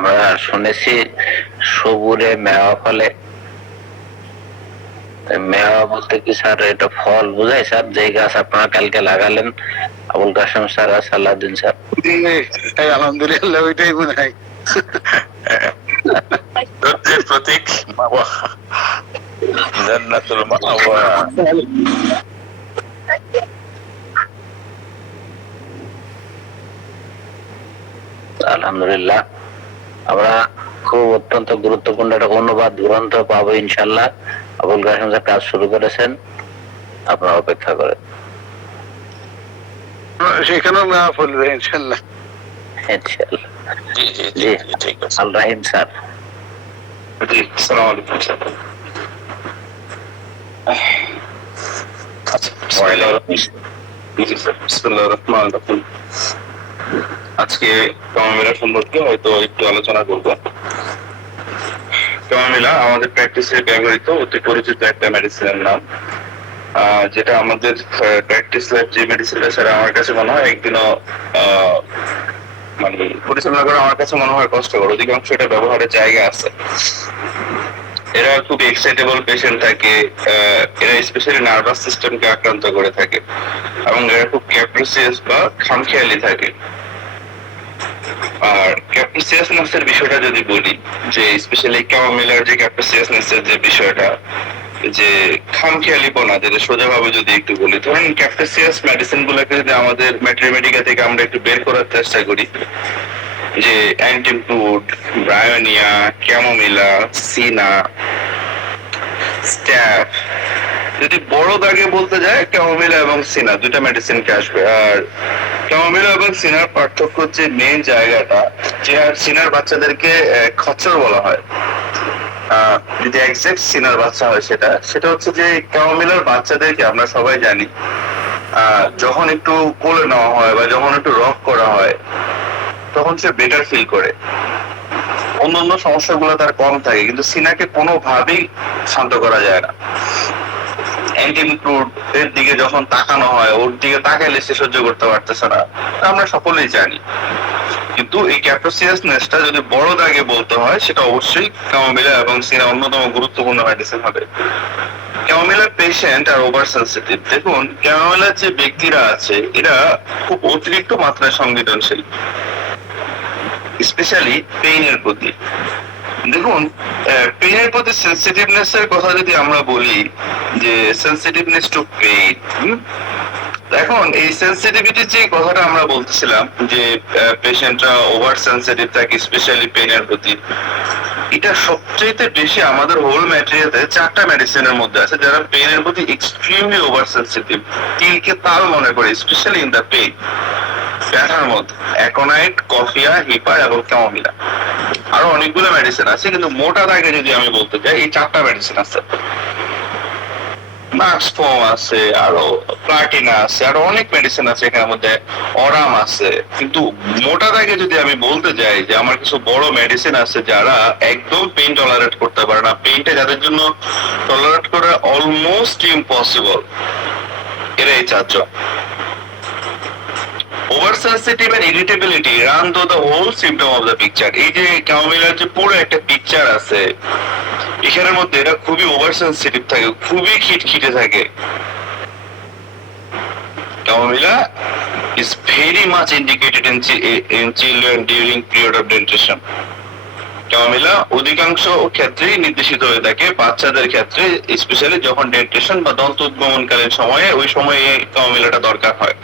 আমরা শুনেছি সবুরে মেওয়া ফলে। মেওয়া বলতে কি স্যার এটা ফল বুঝায় স্যার? যে গাছ আপনারা কালকে লাগালেন আবুল কাসেম স্যার আর সালাউদ্দিন স্যার। আলহামদুলিল্লাহ ওইটাই মনে হয় ধৈর্যের প্রতীক জান্নাতুল মাওয়া। আলহামদুলিল্লাহ, আমরা খুব অত্যন্ত গুরুত্বপূর্ণ একটা অনুবাদ গ্রন্থ পাবো ইনশাল্লাহ। আবুল কাসেম স্যার কাজ শুরু করেছেন, আপনারা অপেক্ষা করেন। সেখানেও না বলবে ইনশাল্লাহ। ইনশাল্লাহ। জি জি জি ঠিক আছে। আল রাহিম স্যার। জি আসসালামু আলাইকুম স্যার। আজকে কামামিলা সম্পর্কে হয়তো একটু আলোচনা করব। কামামিলা আমাদের প্র্যাকটিসে ব্যবহৃত অতি পরিচিত একটা মেডিসিনের নাম, যেটা আমাদের প্র্যাকটিস লাইফ যে মেডিসিনটা সেটা আমার কাছে মনে হয় একদিনও মানে পরিচালনা করা আমার কাছে মনে হয় কষ্টকর। অধিকাংশ এটা ব্যবহারের জায়গা আছে। এরা খুব এক্সাইটেবল পেশেন্ট থাকে, এরা স্পেশালি নার্ভাস সিস্টেমকে আক্রান্ত করে থাকে এবং এরা খুব ক্যাপ্রিসিয়াস বা খামখেয়ালি থাকে। আর ক্যাপ্রিসিয়াসনেস এর বিষয়টা যদি বলি, যে স্পেশালি ক্যামোমিলার যে ক্যাপ্রিসিয়াসনেস এর যে বিষয়টা, যে খামখেয়ালিপনা, যেটা সোজাভাবে যদি একটু বলি, ধরুন ক্যাপ্রিসিয়াস মেডিসিন গুলোকে যদি আমাদের ম্যাট্রিমেডিকা থেকে আমরা একটু বের করার চেষ্টা করি, যে অ্যান্টিমপুড, ব্রায়োনিয়া, ক্যামোমিলা, সিনা, স্ট্যাফ, যদি বড় দাগে বলতে যায় ক্যামোমিলা এবং সিনা দুইটা মেডিসিনকে আসবে। আর ক্যামোমিলা এবং সিনার পার্থক্য হচ্ছে মেইন জায়গাটা, যে সিনার বাচ্চাদেরকে খচ্চর বলা হয়, যদি এক্সাক্ট সিনার বাচ্চা হয় সেটা হচ্ছে যে ক্যামোমিলার বাচ্চাদেরকে আমরা সবাই জানি যখন একটু কোলে নেওয়া হয় বা যখন একটু রক করা হয় তখন সে বেটার ফিল করে, অন্যান্য সমস্যাগুলো তার কম থাকে। কিন্তু সিনাকে কোনোভাবেই শান্ত করা যায় না। অ্যান্টিমিক্রোড এর দিকে যখন তাকানো হয়, ওর দিকে তাকাইলে সে সহ্য করতে পারতেছে না, আমরা সকলেই জানি। কিন্তু এই ক্যাপ্রিসিয়াসনেসটা যদি বড় দাগে বলতে হয়, সেটা অবশ্যই ক্যামোমিলা এবং সিনা অন্যতম গুরুত্বপূর্ণ মেডিসিন হবে। ক্যামোমিলার পেশেন্ট আর ওভার সেন্সিটিভ। দেখুন, ক্যামোমিলার যে ব্যক্তিরা আছে এরা খুব অতিরিক্ত মাত্রায় সংবেদনশীল, স্পেশালি পেইনের প্রতি। দেখুন, পেইনের প্রতি সেন্সিটিভনেস এর কথা যদি আমরা বলি, যে সেন্সিটিভনেস টু পেইন, এখন এই সেন্সিটিভিটি যে কথাটা আমরা বলতেছিলাম, যে পেশেন্টরা ওভার সেন্সিটিভ থাকে স্পেশালি পেইনের প্রতি, এটা সবচেয়ে বেশি আমাদের হোল ম্যাটেরিয়াতে 4টা মেডিসিনের মধ্যে আছে যারা পেইনের প্রতি এক্সট্রিমলি ওভার সেন্সিটিভ, তিলকে তাল মনে করে, স্পেশালি ইন দ্য পেইন। ব্যথার মধ্যে অ্যাকোনাইট, কফিয়া, হিপার এবং ক্যামোমিলা। আরো অনেকগুলো মেডিসিন আছে, কিন্তু মোটা দাগে যদি আমি বলতে চাই এই 4টা মেডিসিন আছে। মাক্সফোম আছে, আরো প্লাটিনা আছে, আরো অনেক মেডিসিন আছে এখানের মধ্যে, অরাম আছে। কিন্তু মোটা দাগে যদি আমি বলতে যাই যে আমার কিছু বড় মেডিসিন আছে যারা একদম পেইন টলারেট করতে পারে না, পেইনটা যাদের জন্য টলারেট করা অলমোস্ট ইম্পসিবল, এরা এই 4জন। Oversensitive and irritability run through the whole symptom of the picture. এই যে ক্যামোমিলার যে পুরো একটা পিকচার আছে, এখানের মধ্যে এরা খুবই ওভার সেন্সিটিভ থাকে, খুবই খিটখিটে থাকে। Chamomilla is very much indicated in children during period of dentition. Chamomilla অধিকাংশ ক্ষেত্রেই নির্দেশিত হয়ে থাকে বাচ্চাদের ক্ষেত্রে, স্পেশালি যখন ডেন্টেশন বা দন্ত উদ্গমনকালীন সময়ে, ওই সময়ে ক্যামোমিলাটা দরকার হয়।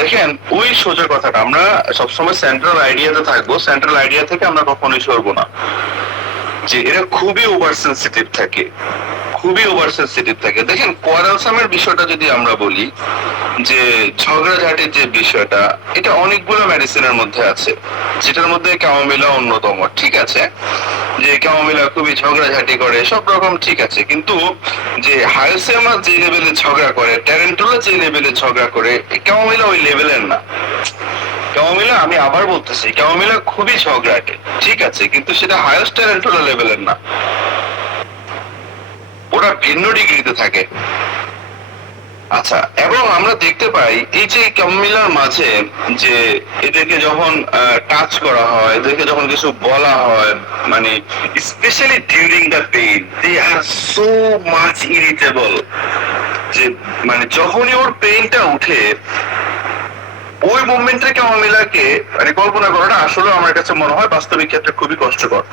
দেখেন, ওই সোজা কথাটা, আমরা সবসময় সেন্ট্রাল আইডিয়াতে থাকবো, সেন্ট্রাল আইডিয়া থেকে আমরা কখনোই সরবো না, যে এরা খুবই ওভার সেন্সিটিভ থাকে, খুবই ওভার সেন্সিটিভ থাকে। দেখেন, কোয়ারালসামের বিষয়টা যদি আমরা বলি, যে ঝগড়াঝাটির যে বিষয়টা, এটা অনেকগুলো মেডিসিনের মধ্যে আছে, যেটার মধ্যে ক্যামোমিলা অন্যতম। ঠিক আছে, যে ক্যামোমিলা খুবই ঝগড়াঝাটি করে, সব রকম ঠিক আছে, কিন্তু যে হায়োসেমা যে লেভেলে ঝগড়া করে, ট্যারেন্টুলা যে লেভেলে ঝগড়া করে, ক্যামোমিলা ওই লেভেলের না। ক্যামোমিলা, আমি আবার বলতেছি, ক্যামোমিলা খুবই ঝগড়াটে, ঠিক আছে, কিন্তু সেটা হায়েস্ট ট্যারেন্টুলা লেভেলের না, ওরা ভিন্ন ডিগ্রিতে থাকে। আচ্ছা, এবং আমরা দেখতে পাই এই যে ক্যামোমিলার মাঝে যে এদেরকে যখন টাচ করা হয়, এদেরকে যখন কিছু বলা হয়, মানে specially during the pain they are so much irritable, যে মানে যখনই ওর পেইনটা উঠে ওই মুভমেন্টে ক্যামোমিলাকে মানে কল্পনা করাটা আসলে আমার কাছে মনে হয় বাস্তবিক ক্ষেত্রে খুবই কষ্টকর,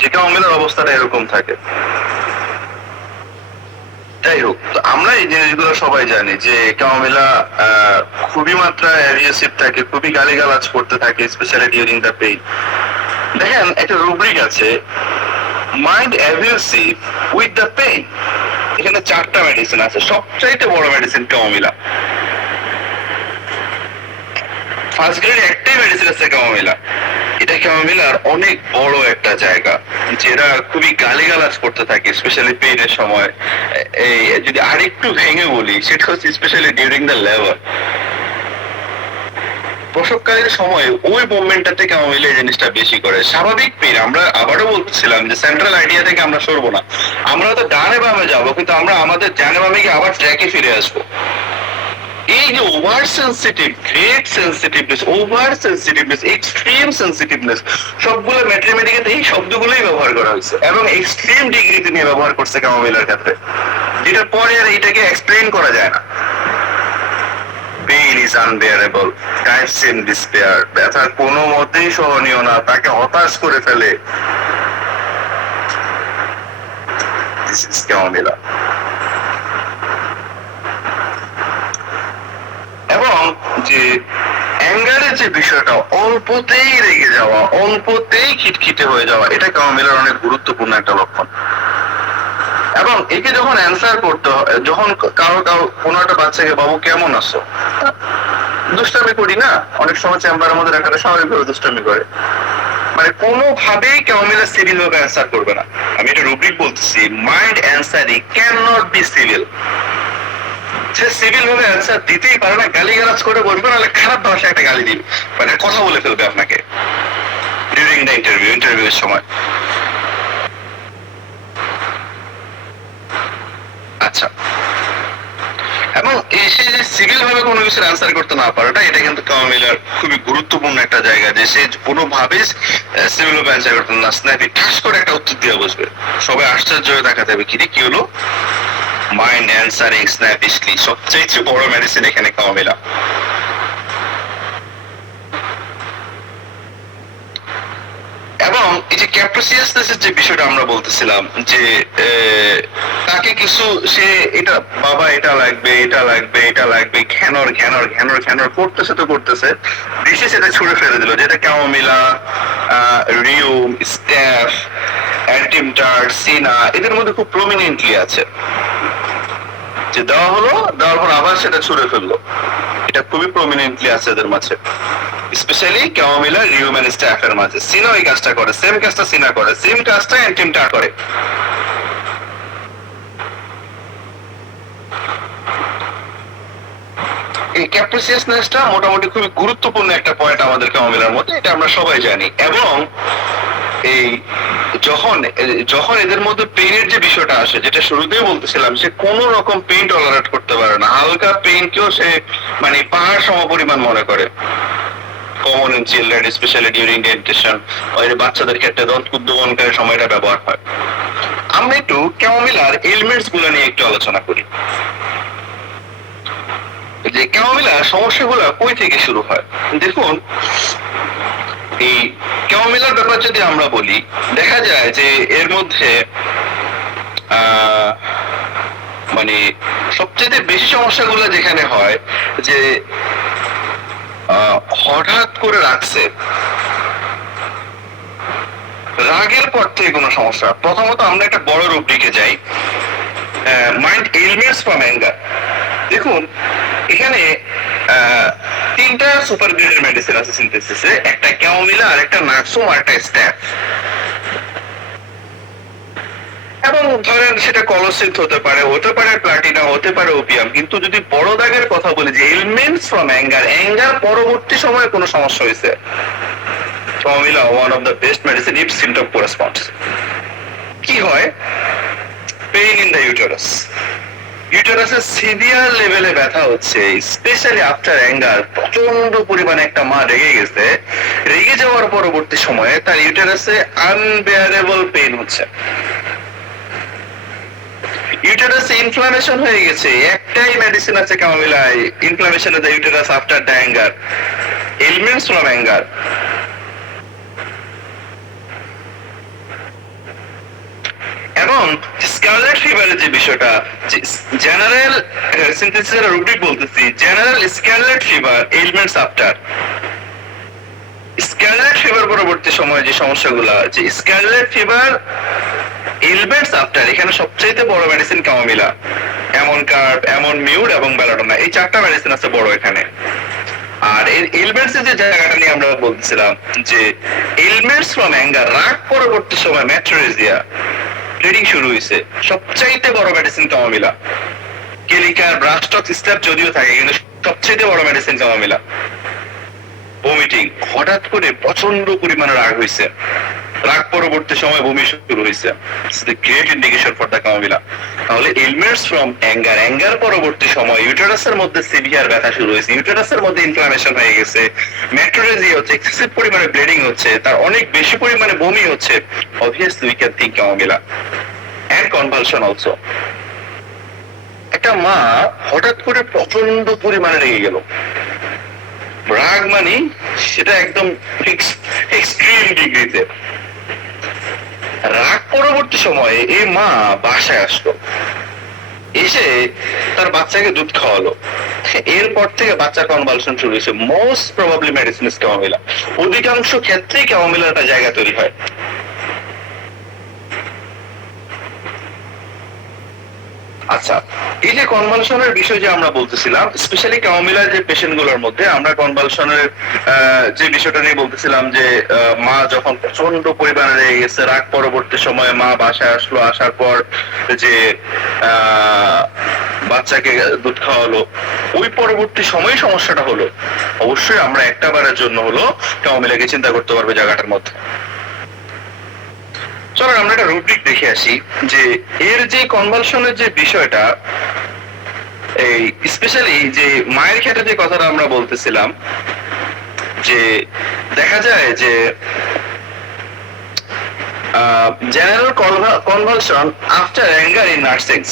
যে ক্যামোমিলার অবস্থাটা এরকম থাকে। যাই হোক, তো আমরা এই জিনিসগুলো সবাই জানি যে ক্যামোমিলা খুবই মাত্রায় অ্যাগ্রেসিভ থাকে, খুবই গালিগালাজ করতে থাকে, স্পেশালি ডিউরিং দ্য পেইন। দেখেন একটা রুব্রিক আছে, mind abusive with the pain. এখানে 4টা মেডিসিন আছে, সবচাইতে বড় মেডিসিন ক্যামোমিলা। ফার্স্ট গ্রেড একটাই মেডিসিন আছে ক্যামোমিলা। এটা ক্যামোমিলার অনেক বড় একটা জায়গা, যেটা খুবই গালিগালাজ করতে থাকে স্পেশালি পেইনের সময়। এই যদি আরেকটু ভেঙে বলি, সেটা হচ্ছে স্পেশালি ডিউরিং দ্য লেবার, প্রসবকালীন সময় ওই মুভমেন্টটাতে ক্যামোমিলা এই জিনিসটা বেশি করে। স্বাভাবিক পেইন, আমরা আবারও বলছিলাম যে সেন্ট্রাল আইডিয়া থেকে আমরা সরবো না, আমরা তো ডানে বামে যাবো, কিন্তু আমরা আমাদের ডানে বামে গিয়ে আবার ট্র্যাকে ফিরে আসবো। এই যে over sensitive, great sensitiveness, over sensitiveness, extreme sensitiveness, সবগুলো ম্যাথমেটিক্যাতে এই শব্দগুলোই ব্যবহার করা হয়েছে এবং এক্সট্রিম ডিগ্রিতে নিয়ে ব্যবহার করছে ক্যামোমিলার ক্ষেত্রে, যেটা পরে আর এটাকে এক্সপ্লেইন করা যায় না। Pain is unbearable, types in despair, ব্যথা কোনো মতেই সহনীয় না, তাকে হতাশ করে ফেলে। This is chamomilla. এবং যে অ্যাঙ্গারের যে বিষয়টা, অল্পতেই রেগে যাওয়া, অল্পতেই খিটখিটে হয়ে যাওয়া, এটা ক্যামোমিলার অনেক গুরুত্বপূর্ণ একটা লক্ষণ। এবং একে যখন অ্যান্সার করতে হয়, যখন কারো কোনো একটা বাচ্চাকে বাবু কেমন আছো, দুষ্টামি করি না, অনেক সময় চেম্বারের মধ্যে রাখাটা স্বাভাবিকভাবে দুষ্টামি করে, মানে কোনোভাবেই ক্যামোমিলা সিভিল ভাবে অ্যান্সার করবে না। আমি এটা রুব্রিক বলতেছি, mind answering can not be civil. সে সিভিল ভাবে অ্যান্সার দিতেই পারে না, গালিগালাজ করে বলবে, নাহলে খারাপ ভাষায় একটা গালি দিবে, মানে কথা বলে ফেলবে আপনাকে ডিউরিং দ্য ইন্টারভিউয়ের সময়। আচ্ছা, এবং সে যে সিভিল ভাবে কোনো কিছুর অ্যান্সার করতে না পারাটা, এটা কিন্তু ক্যামোমিলার খুবই গুরুত্বপূর্ণ একটা জায়গা, যে সে কোনোভাবেই সিভিল ভাবে অ্যান্সার করতে না, স্ন্যাপি ঠাস করে একটা উত্তর দিয়ে বসবে, সবাই আশ্চর্য হয়ে তাকাতে হবে, কি হলো, মাইন্ড অ্যান্সারিং স্ন্যাপিশলি। সবচেয়ে বড় মেডিসিন এখানে ক্যামোমিলা। এবং এই যে ক্যাপ্রিসিয়াসনেসের যে বিষয়টা আমরা বলতেছিলাম, যে তাকে কিছু সে এটা বাবা এটা লাগবে, এটা লাগবে, এটা লাগবে, ঘ্যানর ঘ্যানর ঘ্যানর ঘ্যানর করতেছে তো করতেছে, দিশে সেটা ছুড়ে ফেলে দিল, যেটা ক্যামোমিলা, রিউম, স্ট্যাফ, অ্যান্টিমটার, সিনা, এদের মধ্যে খুব প্রমিনেন্টলি আছে, যে দেওয়া হলো, দেওয়ার পর আবার সেটা ছুড়ে ফেললো, এটা খুবই প্রমিনেন্টলি আছে এদের মাঝে, স্পেশালি ক্যামোমিলা, রিউম এন্ড স্ট্যাফের মাঝে। সিনা এই কাজটা করে, সেম কাজটা সিনা করে, সেম কাজটা অ্যান্টিমটার করে। এই ক্যাপ্রিসিয়াসনেসটা মোটামুটি খুবই গুরুত্বপূর্ণ একটা পয়েন্ট আমাদের ক্যামোমিলার মধ্যে, এটা আমরা সবাই জানি। এবং এই যখন এদের মধ্যে পেইনের যে বিষয়টা আসে, যেটা শুরুতেই বলতেছিলাম, সে কোন রকম পেইন টলারেট করতে পারে না, হালকা পেইনকেও সে মানে পাহাড় সমপরিমাণ মনে করে। Common in children, specially during dentition, ওই বাচ্চাদের ক্ষেত্রে দন্ত উদ্দোলনকারী সময়টা ব্যবহার হয়। আমরা একটু ক্যামোমিলার এলিমেন্টস গুলো নিয়ে একটু আলোচনা করি, যে ক্যামোমিলার সমস্যাগুলো কই থেকে শুরু হয়। দেখুন, এই ক্যামোমিলার ব্যাপার যদি আমরা বলি, দেখা যায় যে এর মধ্যে মানে সবচেয়ে বেশি সমস্যাগুলো যেখানে হয়, যে হঠাৎ করে রাখছে, রাগের পর থেকে কোনো সমস্যা। প্রথমত আমরা একটা বড় রুব্রিকে যাই, মাইন্ড এলিমেন্টস ফ্রম অ্যাঙ্গার। দেখুন, এখানে 3টা সুপার গ্রেডের মেডিসিন আছে সিনথেসিসে, একটা ক্যামোমিলা, আর একটা নাক্সুম, আর একটা স্ট্যাফ। এবং ধরেন সেটা কলোসিড হতে পারে প্লাটিনা, হতে পারে ওপিয়াম। কিন্তু যদি বড় দাগের কথা বলি, যে এলিমেন্টস ফ্রম অ্যাঙ্গার, অ্যাঙ্গার পরবর্তী সময়ে কোনো সমস্যা হয়েছে, chamomilla one of the best medicine if symptom corresponds. কি হয়, পেইন ইন দ্য ইউটেরাস, ইউটেরাসের সিভিয়ার লেভেলে ব্যথা হচ্ছে, স্পেশালি আফটার অ্যাঙ্গার। প্রচন্ড পরিমাণে একটা মা রেগে গেছে, রেগে যাওয়ার পরবর্তী সময়ে তার ইউটেরাসে আনবেয়ারেবল পেইন হচ্ছে, ইউটেরাসে ইনফ্লামেশন হয়ে গেছে। একটাই মেডিসিন আছে ক্যামোমিলায়, inflammation of the uterus after the anger, elements from anger. এবং স্কারলেট ফিভারের যে বিষয়টা, জেনারেল সিনথেসিসের রুব্রিক বলতেছি, general scarlet fever elements after. Scarlet fever পরবর্তী সময়ে যে সমস্যাগুলো, যে স্কারলেট ফিভার এলিমেন্টস আফটার, এখানে সবচেয়ে বড় মেডিসিন ক্যামোমিলা, অ্যামনকার্ব, অ্যামনমিউড এবং বেলাডোনা, এই চারটা মেডিসিন আছে বড় এখানে। আর এর এলিমেন্টস এর যে জায়গাটা নিয়ে আমরা বলছিলাম যে এলিমেন্টস ফ্রম অ্যাঙ্গার, রাগ পরবর্তী সময় ম্যাট্রোরেজিয়া, ব্লিডিং শুরু হয়েছে, সবচাইতে বড় মেডিসিন ক্যামোমিলা। কেলিকার, ব্রাস্টক, স্ট্যাপ যদিও থাকে, কিন্তু সবচেয়ে বড় মেডিসিন ক্যামোমিলা। ভমিটিং, হঠাৎ করে প্রচন্ড পরিমাণে রাগ হয়েছে, রাগ পরবর্তী সময় বমি শুরু হয়েছে, great indication for the chamomilla. তাহলে এলিমেন্টস ফ্রম অ্যাঙ্গার, অ্যাঙ্গার পরবর্তী সময় ইউটেরাসের মধ্যে সিভিয়ার ব্যথা শুরু হয়েছে, ইউটেরাসের মধ্যে ইনফ্লামেশন হয়ে গেছে, ম্যাট্রোরেজিয়া হচ্ছে, এক্সেসিভ পরিমাণে ব্লিডিং হচ্ছে, তার অনেক বেশি পরিমাণে বমি হচ্ছে, obviously we can think chamomilla. And convulsion also. একটা মা হঠাৎ করে প্রচন্ড পরিমাণে রেগে গেল, রাগ মানে সেটা একদম এক্সট্রিম ডিগ্রিতে। রাগ পরবর্তী সময়ে এই মা বাসায় আসলো, এসে তার বাচ্চাকে দুধ খাওয়ালো, এরপর থেকে বাচ্চার কনভালশন শুরু হয়েছে। Most probably medicine is chamomilla. অধিকাংশ ক্ষেত্রেই ক্যামোমিলার একটা জায়গা তৈরি হয়। আচ্ছা, এই যে কনভালশনের বিষয় যে আমরা বলতেছিলাম, স্পেশালি ক্যামোমিলার যে পেশেন্ট গুলোর মধ্যে আমরা কনভালশনের যে বিষয়টা নিয়ে বলতেছিলাম যে মা যখন প্রচন্ড পরিমাণে রেগে গেছে, রাগ পরবর্তী সময়ে মা বাসায় আসলো, আসার পর যে বাচ্চাকে দুধ খাওয়ালো, ওই পরবর্তী সময় সমস্যাটা হলো, অবশ্যই আমরা একটা বারের জন্য হলো ক্যামোমিলাকে চিন্তা করতে পারবো জায়গাটার মধ্যে। চলো আমরা একটা রুব্রিক দেখে আসি যে এর যে কনভালশনের যে বিষয়টা, এই স্পেশালি যে মায়ের ক্ষেত্রে যে কথাটা আমরা বলতেছিলাম, যে দেখা যায় যে general convulsion after anger in nursings.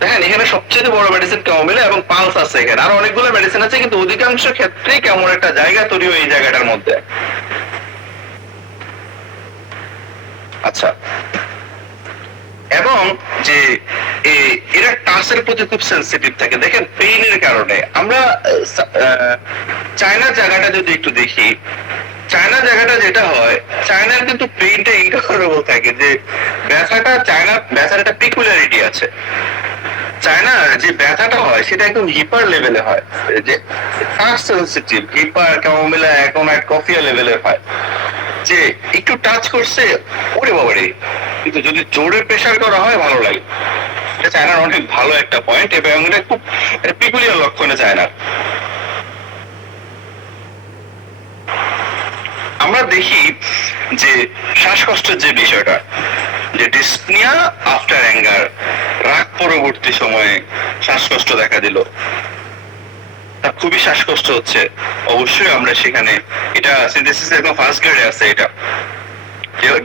দেখেন এখানে সবচেয়ে বড় মেডিসিন ক্যামোমিলা এবং পালস আছে, এখানে আর অনেকগুলো মেডিসিন আছে, কিন্তু অধিকাংশ ক্ষেত্রেই কেমন একটা জায়গা তৈরি হয় এই জায়গাটার মধ্যে। আচ্ছা, এবং যে এরা টাচের প্রতি খুব সেন্সিটিভ থাকে। দেখেন পেইনের কারণে আমরা চায়নার জায়গাটা যদি একটু দেখি, চায়নার জায়গাটা যেটা হয়, চায়নার কিন্তু পেইনটা ইনকন্ট্রোলেবল থাকে, যে ব্যথাটা, চায়নার ব্যথার একটা পিকুলারিটি আছে। চায়নার যে ব্যথাটা হয় সেটা একদম হিপার লেভেলে হয়, যে touch sensitive, hepar, chamomilla, aconite, Coffea লেভেলের হয়, যে একটু টাচ করছে ওরে বাবারে, কিন্তু যদি জোরে প্রেসার করা হয় ভালো লাগে। এটা চায়নার অনেক ভালো একটা পয়েন্ট, এবং এটা খুব পিকুলিয়ার লক্ষণে চায়নার। আমরা দেখি যে শ্বাসকষ্টের যে বিষয়টা, যে ডিসনিয়া আফটার অ্যাঙ্গার, রাগ পরবর্তী সময়ে শ্বাসকষ্ট দেখা দিল, তার খুবই শ্বাসকষ্ট হচ্ছে, অবশ্যই আমরা সেখানে এটা সিনথেসিস একদম ফার্স্ট গ্রেডে আছে। এটা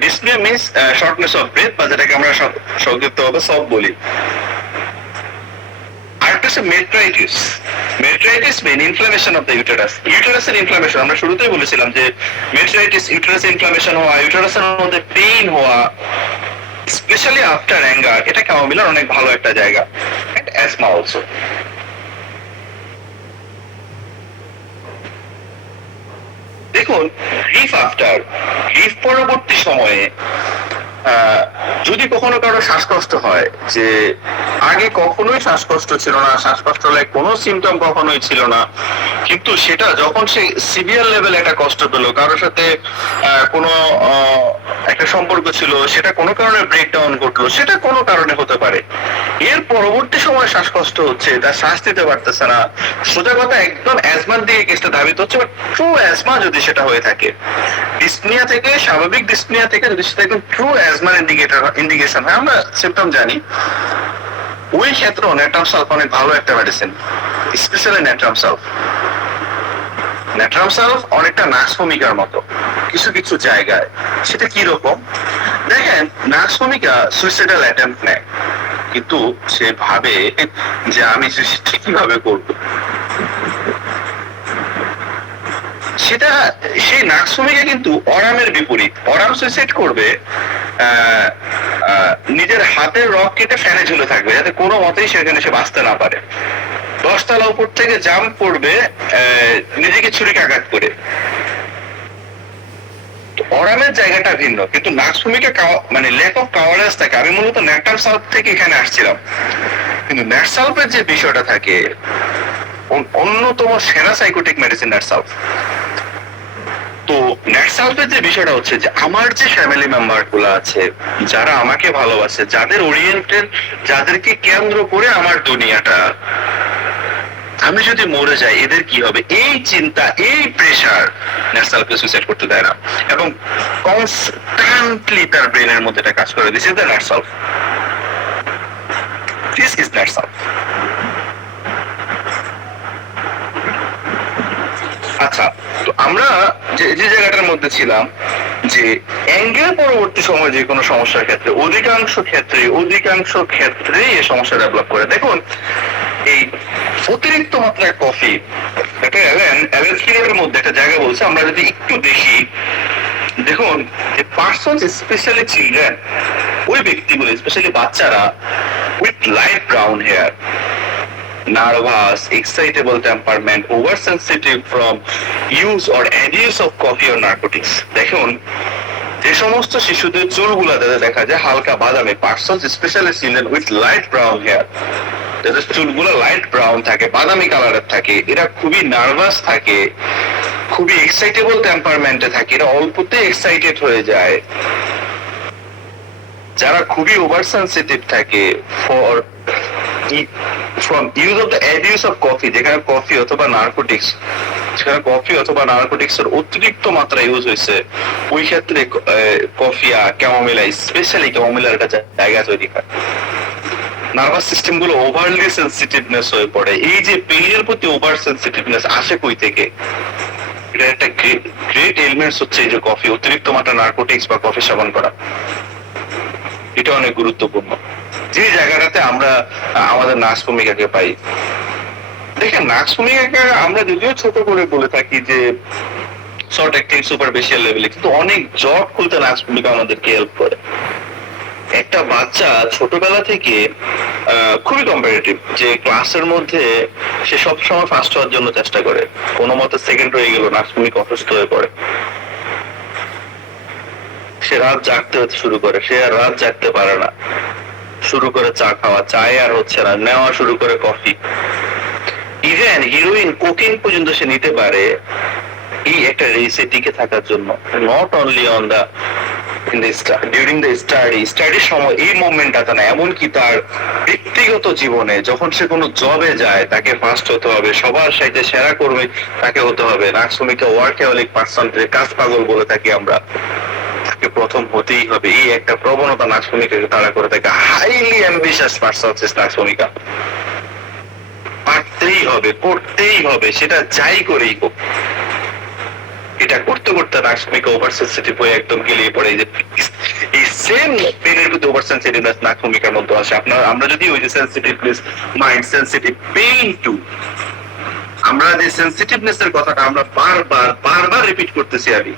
dyspnoea means shortness of breath, বা যেটাকে আমরা সংক্ষিপ্তভাবে সব বলি। আরেকটা হচ্ছে metritis. Metritis main inflammation of the uterus, ইউটেরাসের ইনফ্লামেশন। আমরা শুরুতেই বলেছিলাম যে মেট্রাইটিস, ইউটেরাসের ইনফ্লামেশন হওয়া, ইউটেরাসের মধ্যে পেইন হওয়া, স্পেশালি আফটার অ্যাঙ্গার, এটা ক্যামোমিলার অনেক ভালো একটা জায়গা। And asthma also. দেখুন গ্রিফ আফটার, গ্রিফ পরবর্তী সময়ে যদি কখনো কারো শ্বাসকষ্ট হয়, যে আগে কখনোই শ্বাসকষ্ট ছিল না, শ্বাসকষ্ট লাইক কোনো সিমটম কখনোই ছিল না, কিন্তু সেটা যখন সে সিভিয়ার লেভেলে একটা কষ্ট পেলো, কারোর সাথে কোনো একটা সম্পর্ক ছিল, সেটা কোনো কারণে ব্রেকডাউন ঘটলো, সেটা কোনো কারণে হতে পারে, এর পরবর্তী সময় শ্বাসকষ্ট হচ্ছে, তার শ্বাস দিতে পারতেছে না, সোজা কথা একদম অ্যাজমার দিকে কেসটা ধাবিত হচ্ছে। ট্রু অ্যাজমা যদি সেটা হয়ে থাকে, ডিসনিয়া থেকে, স্বাভাবিক ডিসনিয়া থেকে যদি সেটা একদম ট্রু অ্যাজমার ইন্ডিকেটর ইন্ডিকেশন হয়, আমরা সিমটম জানি, ওই ক্ষেত্রে ন্যাট্রাম সালফ অনেক ভালো একটা medicine, specially natrum sulph. Natrum sulph অনেকটা নাক্স ভূমিকার মতো কিছু কিছু জায়গায়। সেটা কি রকম দেখেন, নাক্স ভূমিকা সুইসাইডাল অ্যাটেম্প্ট নেয়, কিন্তু সে ভাবে যে আমি সুইসাইড কিভাবে করব। সেটা সেই নাক্স ভূমিকা কিন্তু অরামের বিপরীত। অরাম সুইসাইড করবে নিজের হাতের রক কেটে ফ্যানে ঝুলে থাকবে যাতে কোনো মতেই সেখানে সে বাঁচতে না পারে। 10 তলা উপর থেকে জাম্প করবে নিজেকে ছুরিকাঘাত করে। অরামের জায়গাটা ভিন্ন, কিন্তু নাক্স ভূমিকা মানে ল্যাক অফ কাভারেজ থাকে। আমি মূলত ন্যাট্রাম সালফ থেকে এখানে আসছিলাম, কিন্তু ন্যাট সালফের যে বিষয়টা থাকে, অন্যতম সেরা সাইকোটিক মেডিসিন ন্যাট সালফ। তো ন্যাট সালফের যে বিষয়টা হচ্ছে যে আমার যে ফ্যামিলি মেম্বার গুলো আছে যারা আমাকে ভালোবাসে, যাদের ওরিয়েন্টেড, যাদেরকে কেন্দ্র করে আমার দুনিয়াটা, আমি যদি মরে যাই এদের কি হবে, এই চিন্তা, এই প্রেশার ন্যাট সালফকে সুইসাইড করতে দেয় না, এবং কনস্ট্যান্টলি তার ব্রেনের মধ্যে এটা কাজ করে। This is the ন্যাট sulph, this is ন্যাট sulph. আচ্ছা, তো আমরা যে জায়গাটার মধ্যে ছিলাম, যে অ্যাঙ্গেল পরবর্তী সময় যে কোনো সমস্যার ক্ষেত্রে অধিকাংশ ক্ষেত্রে এই সমস্যা ডেভেলপ করে। দেখুন, এই অতিরিক্ত মাত্রায় কফি, একটা অ্যালেন মধ্যে একটা জায়গা বলছে, আমরা যদি একটু দেখি, দেখুন যে পার্সন স্পেশালি চিলড্রেন, ওই ব্যক্তিগুলো স্পেশালি বাচ্চারা with light brown hair, nervous, excitable temperament, oversensitive from use or abuse of coffee or narcotics. দেখুন, যে সমস্ত শিশুদের চুলগুলা যাদের দেখা যায় হালকা বাদামি, person specially children with light brown hair, যাদের চুলগুলো লাইট ব্রাউন থাকে, বাদামি কালারের থাকে, এরা খুবই নার্ভাস থাকে, খুবই এক্সাইটেবল টেম্পারমেন্টে থাকে, এরা অল্পতে এক্সাইটেড হয়ে যায়, যারা খুবই ওভার সেনসিটিভ থাকে for from use of the abuse of coffee, যেখানে কফি অথবা নার্কোটিক্স, সেখানে কফি অথবা নার্কোটিক্স এর অতিরিক্ত মাত্রা ইউজ হয়েছে, ওই ক্ষেত্রে কফিয়া, ক্যামোমিলা, স্পেশালি ক্যামোমিলার একটা জায়গা তৈরি হয়। নার্ভাস সিস্টেম গুলো ওভারলি সেনসিটিভনেস হয়ে পড়ে। এই যে পেইনের প্রতি ওভার সেনসিটিভনেস আসে কই থেকে, এটা একটা গ্রেট এলিমেন্টস হচ্ছে এই যে কফি, অতিরিক্ত মাত্রা নার্কোটিক্স বা কফি সেবন করা, এটা অনেক গুরুত্বপূর্ণ। যে জায়গাটাতে আমরা আমাদের নাক্স ভূমিকাকে পাই, দেখেন নাক্স ভূমিকাকে আমরা যদিও ছোট করে বলে থাকি যে শর্ট অ্যাক্টিং সুপারফিশিয়াল লেভেলে, কিন্তু অনেক জট খুলতে নাক্স ভূমিকা আমাদেরকে হেল্প করে। একটা বাচ্চা ছোটবেলা থেকে খুবই কম্পিটিটিভ, যে ক্লাসের মধ্যে সে সবসময় ফার্স্ট হওয়ার জন্য চেষ্টা করে, কোনো মতে সেকেন্ড হয়ে গেল নাক্স ভূমিকা অসুস্থ হয়ে পড়ে, সে রাত জাগতে শুরু করে, সে আর রাত জাগতে পারে না, শুরু করে চা খাওয়া, চায় আর হচ্ছে না, নেওয়া শুরু করে কফি, ইভেন হিরোইন, কোকিং পর্যন্ত সে নিতে পারে এই একটা রেসে টিকে থাকার জন্য। Not only on the during the স্টাডির সময় এই মুভমেন্টটা না, এমনকি তার ব্যক্তিগত জীবনে যখন সে কোনো জবে যায় তাকে ফার্স্ট হতে হবে, সবার সাথে সেরা কর্মী তাকে হতে হবে। নাক্স ভূমিকা ওয়ার্কাহলিক পারসন, কাজ পাগল বলে থাকি আমরা, তাকে প্রথম হতেই হবে, এই একটা প্রবণতা নাক্স ভূমিকাকে তাড়া করে থাকে। হাইলি অ্যাম্বিশাস পারসন হচ্ছে নাক্স ভূমিকা, পারতেই হবে, করতেই হবে, সেটা যাই করেই হোক। এটা করতে করতে নাক্স ভূমিকা ওভার সেনসিটিভ হয়ে একদম গেলিয়ে পড়ে। এই সেম পেনের প্রতি ওভার সেনসিটিভনেস নাক্স ভূমিকার মধ্যে আসে। আমরা যদি ওই যে সেনসিটিভনেস মাইন্ড, সেনসিটিভ পেইন টু, আমরা যে সেনসিটিভনেস এর কথাটা আমরা বারবার রিপিট করতেছি, আমি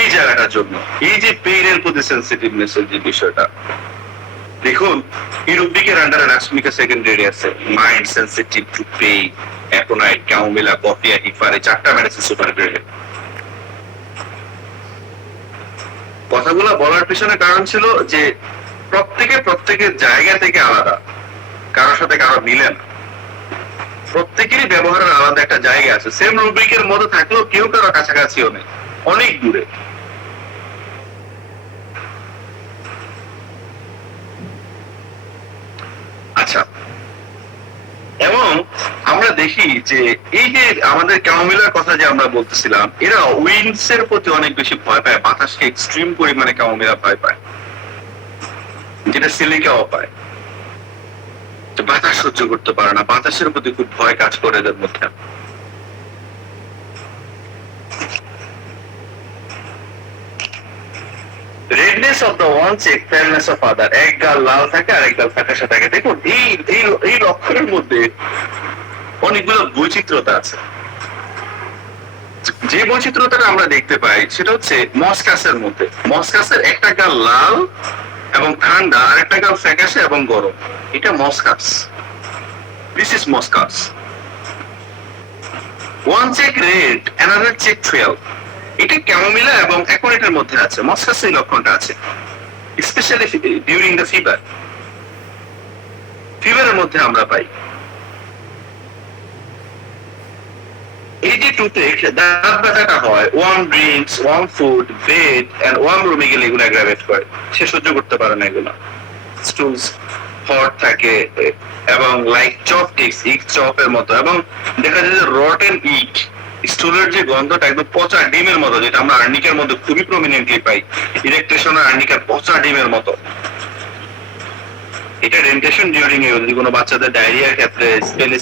এই জায়গাটার জন্য, এই যে পেইনের প্রতি সেনসিটিভনেস এর যে বিষয়টা, দেখুন ইউরোপিকের আন্ডারে নাক্স ভূমিকা সেকেন্ডারি আছে, mind sensitive to pain, aconite, chamomilla, coffea, হিফারে, 4টা মেডিসিন সুপার গ্রেড। কথাগুলো বলার পিছনে কারণ ছিল যে প্রত্যেকের জায়গা থেকে আলাদা, কারোর সাথে কারো মিলে না, প্রত্যেকেরই ব্যবহারের আলাদা একটা জায়গা আছে। সেম রুব্রিকের মধ্যে থাকলেও কেউ কারো কাছাকাছিও নেই, অনেক দূরে। আচ্ছা, এবং আমরা দেখি যে এই যে আমাদের ক্যামোমিলার কথা যে আমরা বলতেছিলাম, এরা উইন্ডস এর প্রতি অনেক বেশি ভয় পায়, বাতাসকে এক্সট্রিম পরিমাণে ক্যামোমিলা ভয় পায়, যেটা সিলিকাও পায়। বাতাস সহ্য করতে পারে না, বাতাসের প্রতি খুব ভয় কাজ করে এদের মধ্যে। Redness of the one cheek, paleness of other, এক গাল লাল থাকে আর এক গাল ফ্যাকাশে থাকে। দেখুন এই লক্ষণের মধ্যে অনেকগুলো বৈচিত্র্যতা আছে। যে বৈচিত্র্যটা আমরা দেখতে পাই সেটা হচ্ছে মসকাসের মধ্যে। মসকাসের একটা গাল লাল এবং ঠান্ডা, আর একটা গাল ফ্যাকাশে এবং গরম। এটা moschus. This is moschus. One cheek red, another cheek 12। এটা ক্যামোমিলা এবং অ্যাকোনেটের মধ্যে আছে, মসকাসের এই লক্ষণটা আছে, স্পেশালি ডিউরিং দ্য ফিভার। ফিভারের মধ্যে আমরা পাই। এই যে টুথেক, দাঁত ব্যথাটা হয়, warm drinks, warm food, bed and warm রুমে গেলে এগুলো অ্যাগ্রাভেট করে। সে সহ্য করতে পারে না এগুলো। স্টুলস হট থাকে এবং লাইক চপটিক্স, ইক চপের মতো, এবং দেখা যায় যে রটেন ইট, স্টুলের যে গন্ধটা একদম পচা ডিমের মতো, যেটা আমরা আর্নিকের মধ্যে খুবই প্রমিনেন্টলি পাই। ইরেকটেশন আর আর্নিকার পচা ডিমের মতো। এটা ডেন্টেশন ডিউরিং এ যদি কোনো বাচ্চাদের ডায়রিয়ার ক্ষেত্রে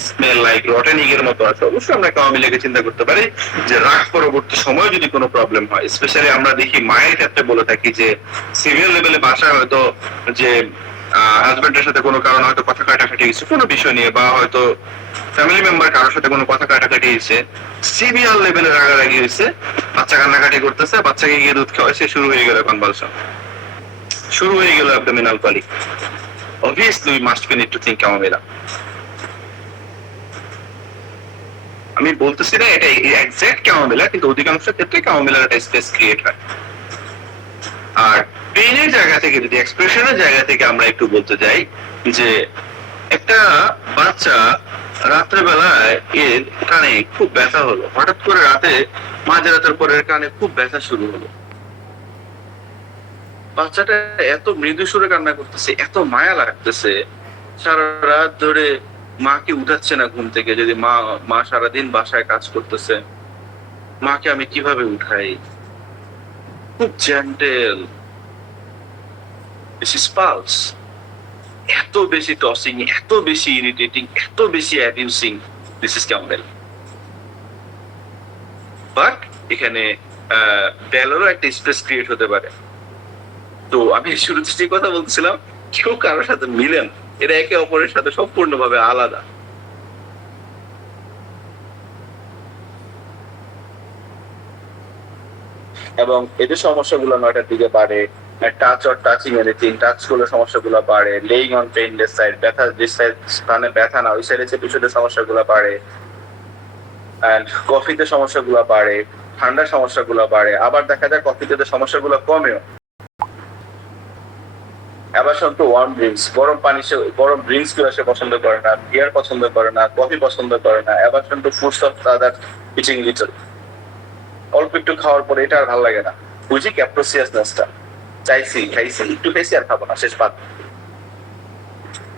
স্মেল লাইক রটেন ইগের মতো আছে, অবশ্যই আমরা ক্যামোমিলাকে চিন্তা করতে পারি যে রাগ পরবর্তী সময় যদি কোনো প্রবলেম হয়। স্পেশালি আমরা দেখি মায়ের ক্ষেত্রে বলে থাকি যে সিভিয়ার লেভেলে বাসায় হয়তো যে হাজবেন্ডের সাথে কোনো কারণে হয়তো কথা কাটাকাটি হয়েছে কোনো বিষয় নিয়ে, বা হয়তো ফ্যামিলি মেম্বার কারোর সাথে কোনো কথা কাটাকাটি হয়েছে, সিভিয়ার লেভেলে রাগারাগি হয়েছে, বাচ্চা কান্নাকাটি করতেছে, বাচ্চাকে গিয়ে দুধ খাওয়াইছে, শুরু হয়ে গেল কনভালশন, শুরু হয়ে গেল abdominal colic. Obviously, we must need to think chamomilla. আমি বলতেছি না এটা এক্সাক্ট ক্যামোমিলা, কিন্তু অধিকাংশ ক্ষেত্রে ক্যামোমিলার একটা স্পেস ক্রিয়েট হয়। আর পেইনের জায়গা থেকে, যদি এক্সপ্রেশনের জায়গা থেকে আমরা একটু বলতে যাই, যে একটা বাচ্চা রাত্রেবেলায় এর কানে খুব ব্যথা হলো, হঠাৎ করে রাতে মাঝরাতের পরে কানে খুব ব্যথা শুরু হলো। বাচ্চাটা এত মৃদু সুরে কান্না করতেছে, এত মায়া লাগতেছে, সারা রাত ধরে মাকে উঠাচ্ছে না ঘুম থেকে। যদি মা সারাদিন বাসায় কাজ করতেছে, মাকে আমি কিভাবে উঠাই? খুব জেন্টেল, পালস, এত বেশি টসিং, এত বেশি ইরিটেটিং, এত বেশি অ্যাবিউসিং, দিস ইজ ক্যামোমিলা। বাট এখানে বেলেরও একটা স্পেস ক্রিয়েট হতে পারে। তো আমি শুরুতে যে কথা বলছিলাম, কেউ কারোর সাথে মিলেন, এরা একে অপরের সাথে সম্পূর্ণভাবে আলাদা। এবং এদের সমস্যাগুলো 9টার দিকে বাড়ে। Touch or touching anything, touch করলে সমস্যাগুলো বাড়ে। লেইং অন পেইনলেস সাইড, ব্যথা যে স্থানে ব্যথা না ওই সাইডে পিছনে সমস্যাগুলো বাড়ে। এন্ড কফিতে সমস্যাগুলো বাড়ে, ঠান্ডার সমস্যাগুলো বাড়ে। আবার দেখা যায় কফিতে সমস্যাগুলো কমেও। অ্যাভারশন টু ওয়ার্ম ড্রিঙ্কস, গরম পানি, সে গরম ড্রিঙ্কস গুলো সে পছন্দ করে না, বিয়ার পছন্দ করে না, কফি পছন্দ করে না। Aversion to foods of other eating little, অল্প একটু খাওয়ার পরে এটা আর ভালো লাগে না। বুঝি ক্যাপ্রোসিয়াসনেসটা, খাইছি একটু খাইছি আর খাবো না, শেষ বাদ।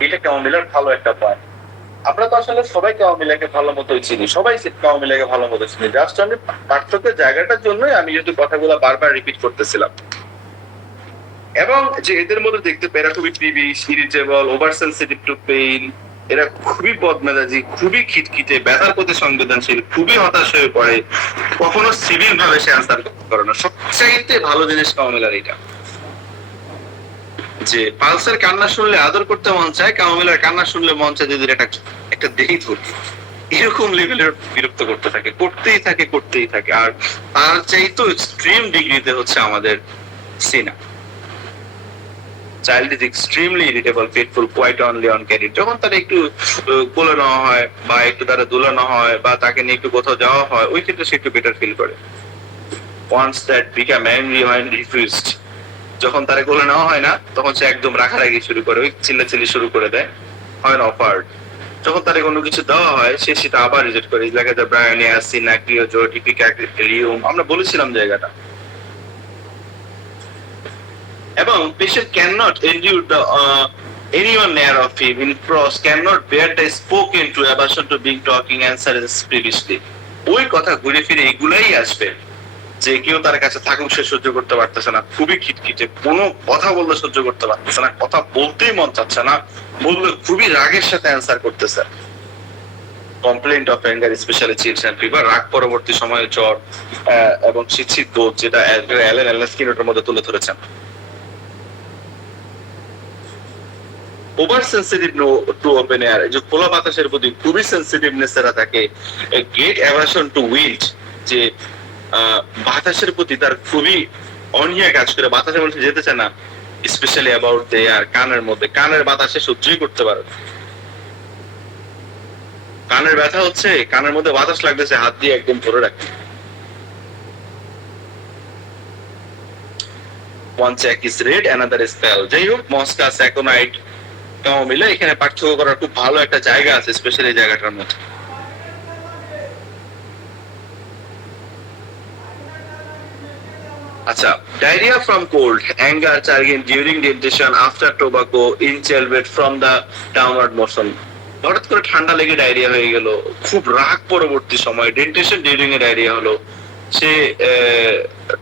এটা ক্যামোমিলার ভালো একটা পয়েন্ট। আমরা তো আসলে সবাই ক্যামোমিলাকে ভালো মতোই চিনি, সবাই ক্যামোমিলাকে ভালো মতো চিনি। জাস্ট আমি পার্থক্যের জায়গাটার জন্যই আমি যেহেতু কথাগুলো বারবার রিপিট করতেছিলাম। এবং যে এদের মধ্যে দেখতে পাই এরা খুবই peevish, irritable, over sensitive to pain, এরা খুবই বদমেজাজি, খুবই খিটখিটে, ব্যথার প্রতি সংবেদনশীল, খুবই হতাশ হয়ে পড়ে, কখনো সিভিল ভাবে সে আনসার করে না। সবচাইতে ভালো জিনিস ক্যামোমিলার এটা, যে পালসের কান্না শুনলে আদর করতে মন চায়, ক্যামোমিলার কান্না শুনলে মন চায় যদি একটা দেহি ধরি। এরকম লেভেলের বিরক্ত করতে থাকে, করতেই থাকে। আর তার চাইতেও এক্সট্রিম ডিগ্রিতে হচ্ছে আমাদের cina. Child is extremely irritable, fretful, quiet only on carried. যখন তারা একটু কোলে নেওয়া হয় বা একটু তারা দুলানো হয় বা তাকে নিয়ে একটু কোথাও যাওয়া হয়, ওই ক্ষেত্রে সে একটু বেটার ফিল করে। Once that become angry when refused, যখন তারা কোলে নেওয়া হয় না তখন সে একদম রাগারাগি শুরু করে, ওই চিল্লাচিল্লি শুরু করে দেয়, হয় না অফার্ড। যখন তারা কোনো কিছু দেওয়া হয় সে সেটা আবার রিজেক্ট করে। লাগে যে ব্রায়ানিয়া, সিনা, ক্রিওজো, টিপিকা, লিউম, আমরা বলেছিলাম জায়গাটা। এবং patient cannot endure the anyone near of him in prose cannot bear the spoken to aversion to being talking answers previously. ওই কথা ঘুরে ফিরে এগুলাই আসবে, যে কেউ তার কাছে থাকুক সে সহ্য করতে পারতেছে না, খুবই খিটখিটে, কোনো কথা বললে সহ্য করতে পারতেছে না, কথা বলতেই মন চাচ্ছে না, বললে খুবই রাগের সাথে অ্যান্সার করতেছে। Complaint of anger specially chills and fever, রাগ পরবর্তী সময়ে জ্বর এবং শীত বোধ, যেটা অ্যালেন স্কিনারের মধ্যে তুলে ধরেছেন। Over sensitive to open air, যে খোলা বাতাসের প্রতি খুবই সেন্সিটিভনেস এরা থাকে। গ্রেট অ্যাভারশন টু উইন্ড, যে বাতাসের প্রতি তার খুবই অনীহা কাজ করে, বাতাসের মধ্যে যেতে চায় না। স্পেশালি অ্যাবাউট দ্য এয়ার, কানের মধ্যে, কানের বাতাসে সহ্যই করতে পারে। কানের ব্যথা হচ্ছে, কানের মধ্যে বাতাস লাগতেছে, হাত দিয়ে একদম ধরে রাখে। One check is red, another is pale. যাই হোক, মস্কা, স্যাকোনাইট, ক্যামোমিলা, এখানে পার্থক্য করার খুব ভালো একটা জায়গা আছে, স্পেশালি এই জায়গাটার মধ্যে। আচ্ছা, diarrhoea from cold, anger, chagrin during dentition, after tobacco, in চেলবেট ফ্রম দ্য ডাউনওয়ার্ড মোশন। হঠাৎ করে ঠান্ডা লেগে ডায়রিয়া হয়ে গেল, খুব রাগ পরবর্তী সময়, ডেন্টেশন ডিউরিং এ ডায়রিয়া হলো, সে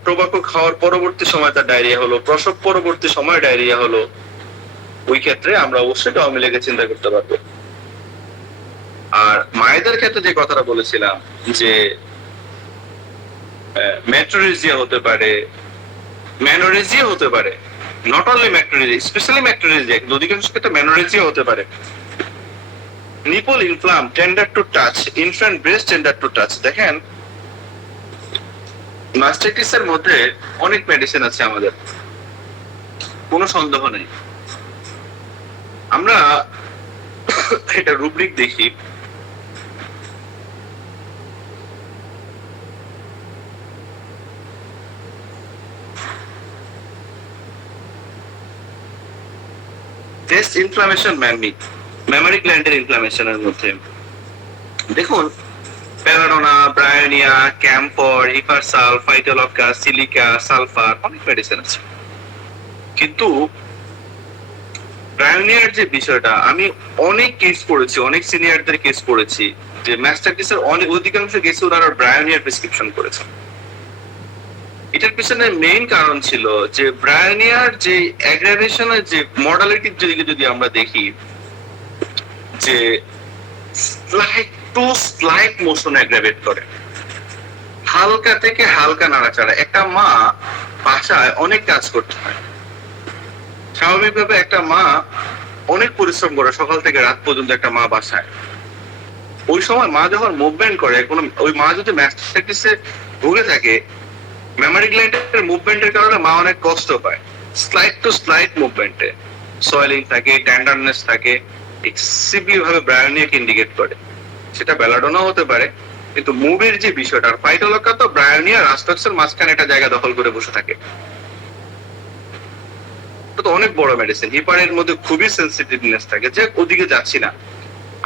টোবাকো খাওয়ার পরবর্তী সময় তার ডায়রিয়া হলো, প্রসব পরবর্তী সময় ডায়রিয়া হলো, ওই ক্ষেত্রে আমরা অবশ্যই ক্যামোমিলাকে চিন্তা করতে পারবো। আর মায়েদের ক্ষেত্রে যে কথাটা বলেছিলাম, যে মেট্রোরেজিয়া হতে পারে, ম্যানোরেজিয়া হতে পারে, not only metrorrhagia, specially metrorrhagia, কিন্তু অধিকাংশ ক্ষেত্রে ম্যানোরেজিয়া হতে পারে। Nipple inflame, tender to touch, infant breast tender to touch. দেখেন, মাস্টাইটিসের মধ্যে অনেক মেডিসিন আছে আমাদের, কোনো সন্দেহ নেই। আমরা এটা রুব্রিক দেখি, ব্রেস্ট ইনফ্লামেশন, মেমরি গ্ল্যান্ডের ইনফ্লামেশনের মধ্যে দেখুন, প্যারাডোনা, ব্রায়োনিয়া, ক্যাম্পর, ইপারসাল, ফাইটোলকা, সিলিকা, সালফার, অনেক মেডিসিন আছে। কিন্তু ব্রায়োনিয়ার যে বিষয়টা, আমি অনেক কেস পড়েছি, অনেক সিনিয়রদের কেস পড়েছি, যে ম্যাস্টাইটিসের অনেক অধিকাংশ কেসে ওনারা ব্রায়োনিয়ার প্রেসক্রিপশন করেছেন। এটার পিছনে মেইন কারণ ছিল যে ব্রায়োনিয়ার যে অ্যাগ্রাভেশনের যে মডালিটির দিকে যদি আমরা দেখি, যে স্লাইট মোশন অ্যাগ্রাভেট করে, হালকা থেকে হালকা নাড়াচাড়া। একটা মা বাসায় অনেক কাজ করতে হয়, স্বাভাবিকভাবে একটা মা অনেক পরিশ্রম করে, সকাল থেকে রাত পর্যন্ত একটা মা বাসায়। ওই সময় মা যখন মুভমেন্ট করে, ওই মা যদি ম্যাস্টাইটিসে ভুগে থাকে, মেমরি গ্ল্যান্ডের মুভমেন্টের কারণে মা অনেক কষ্ট পায়। স্লাইড টু স্লাইড মুভমেন্টে সয়েলিং থাকে, টেন্ডারনেস থাকে, এক্সিভলি ভাবে ব্রায়োনিয়াকে ইন্ডিকেট করে। সেটা বেলাডোনা হতে পারে, কিন্তু মুভের যে বিষয়টা, আর ফাইটোলকা তো ব্রায়োনিয়া রাস্টক্সের মাঝখানে একটা জায়গা দখল করে বসে থাকে। তো অনেক বড় মেডিসিন। হিপারের মধ্যে খুবই সেন্সিটিভনেস থাকে, যে ওদিকে যাচ্ছি না।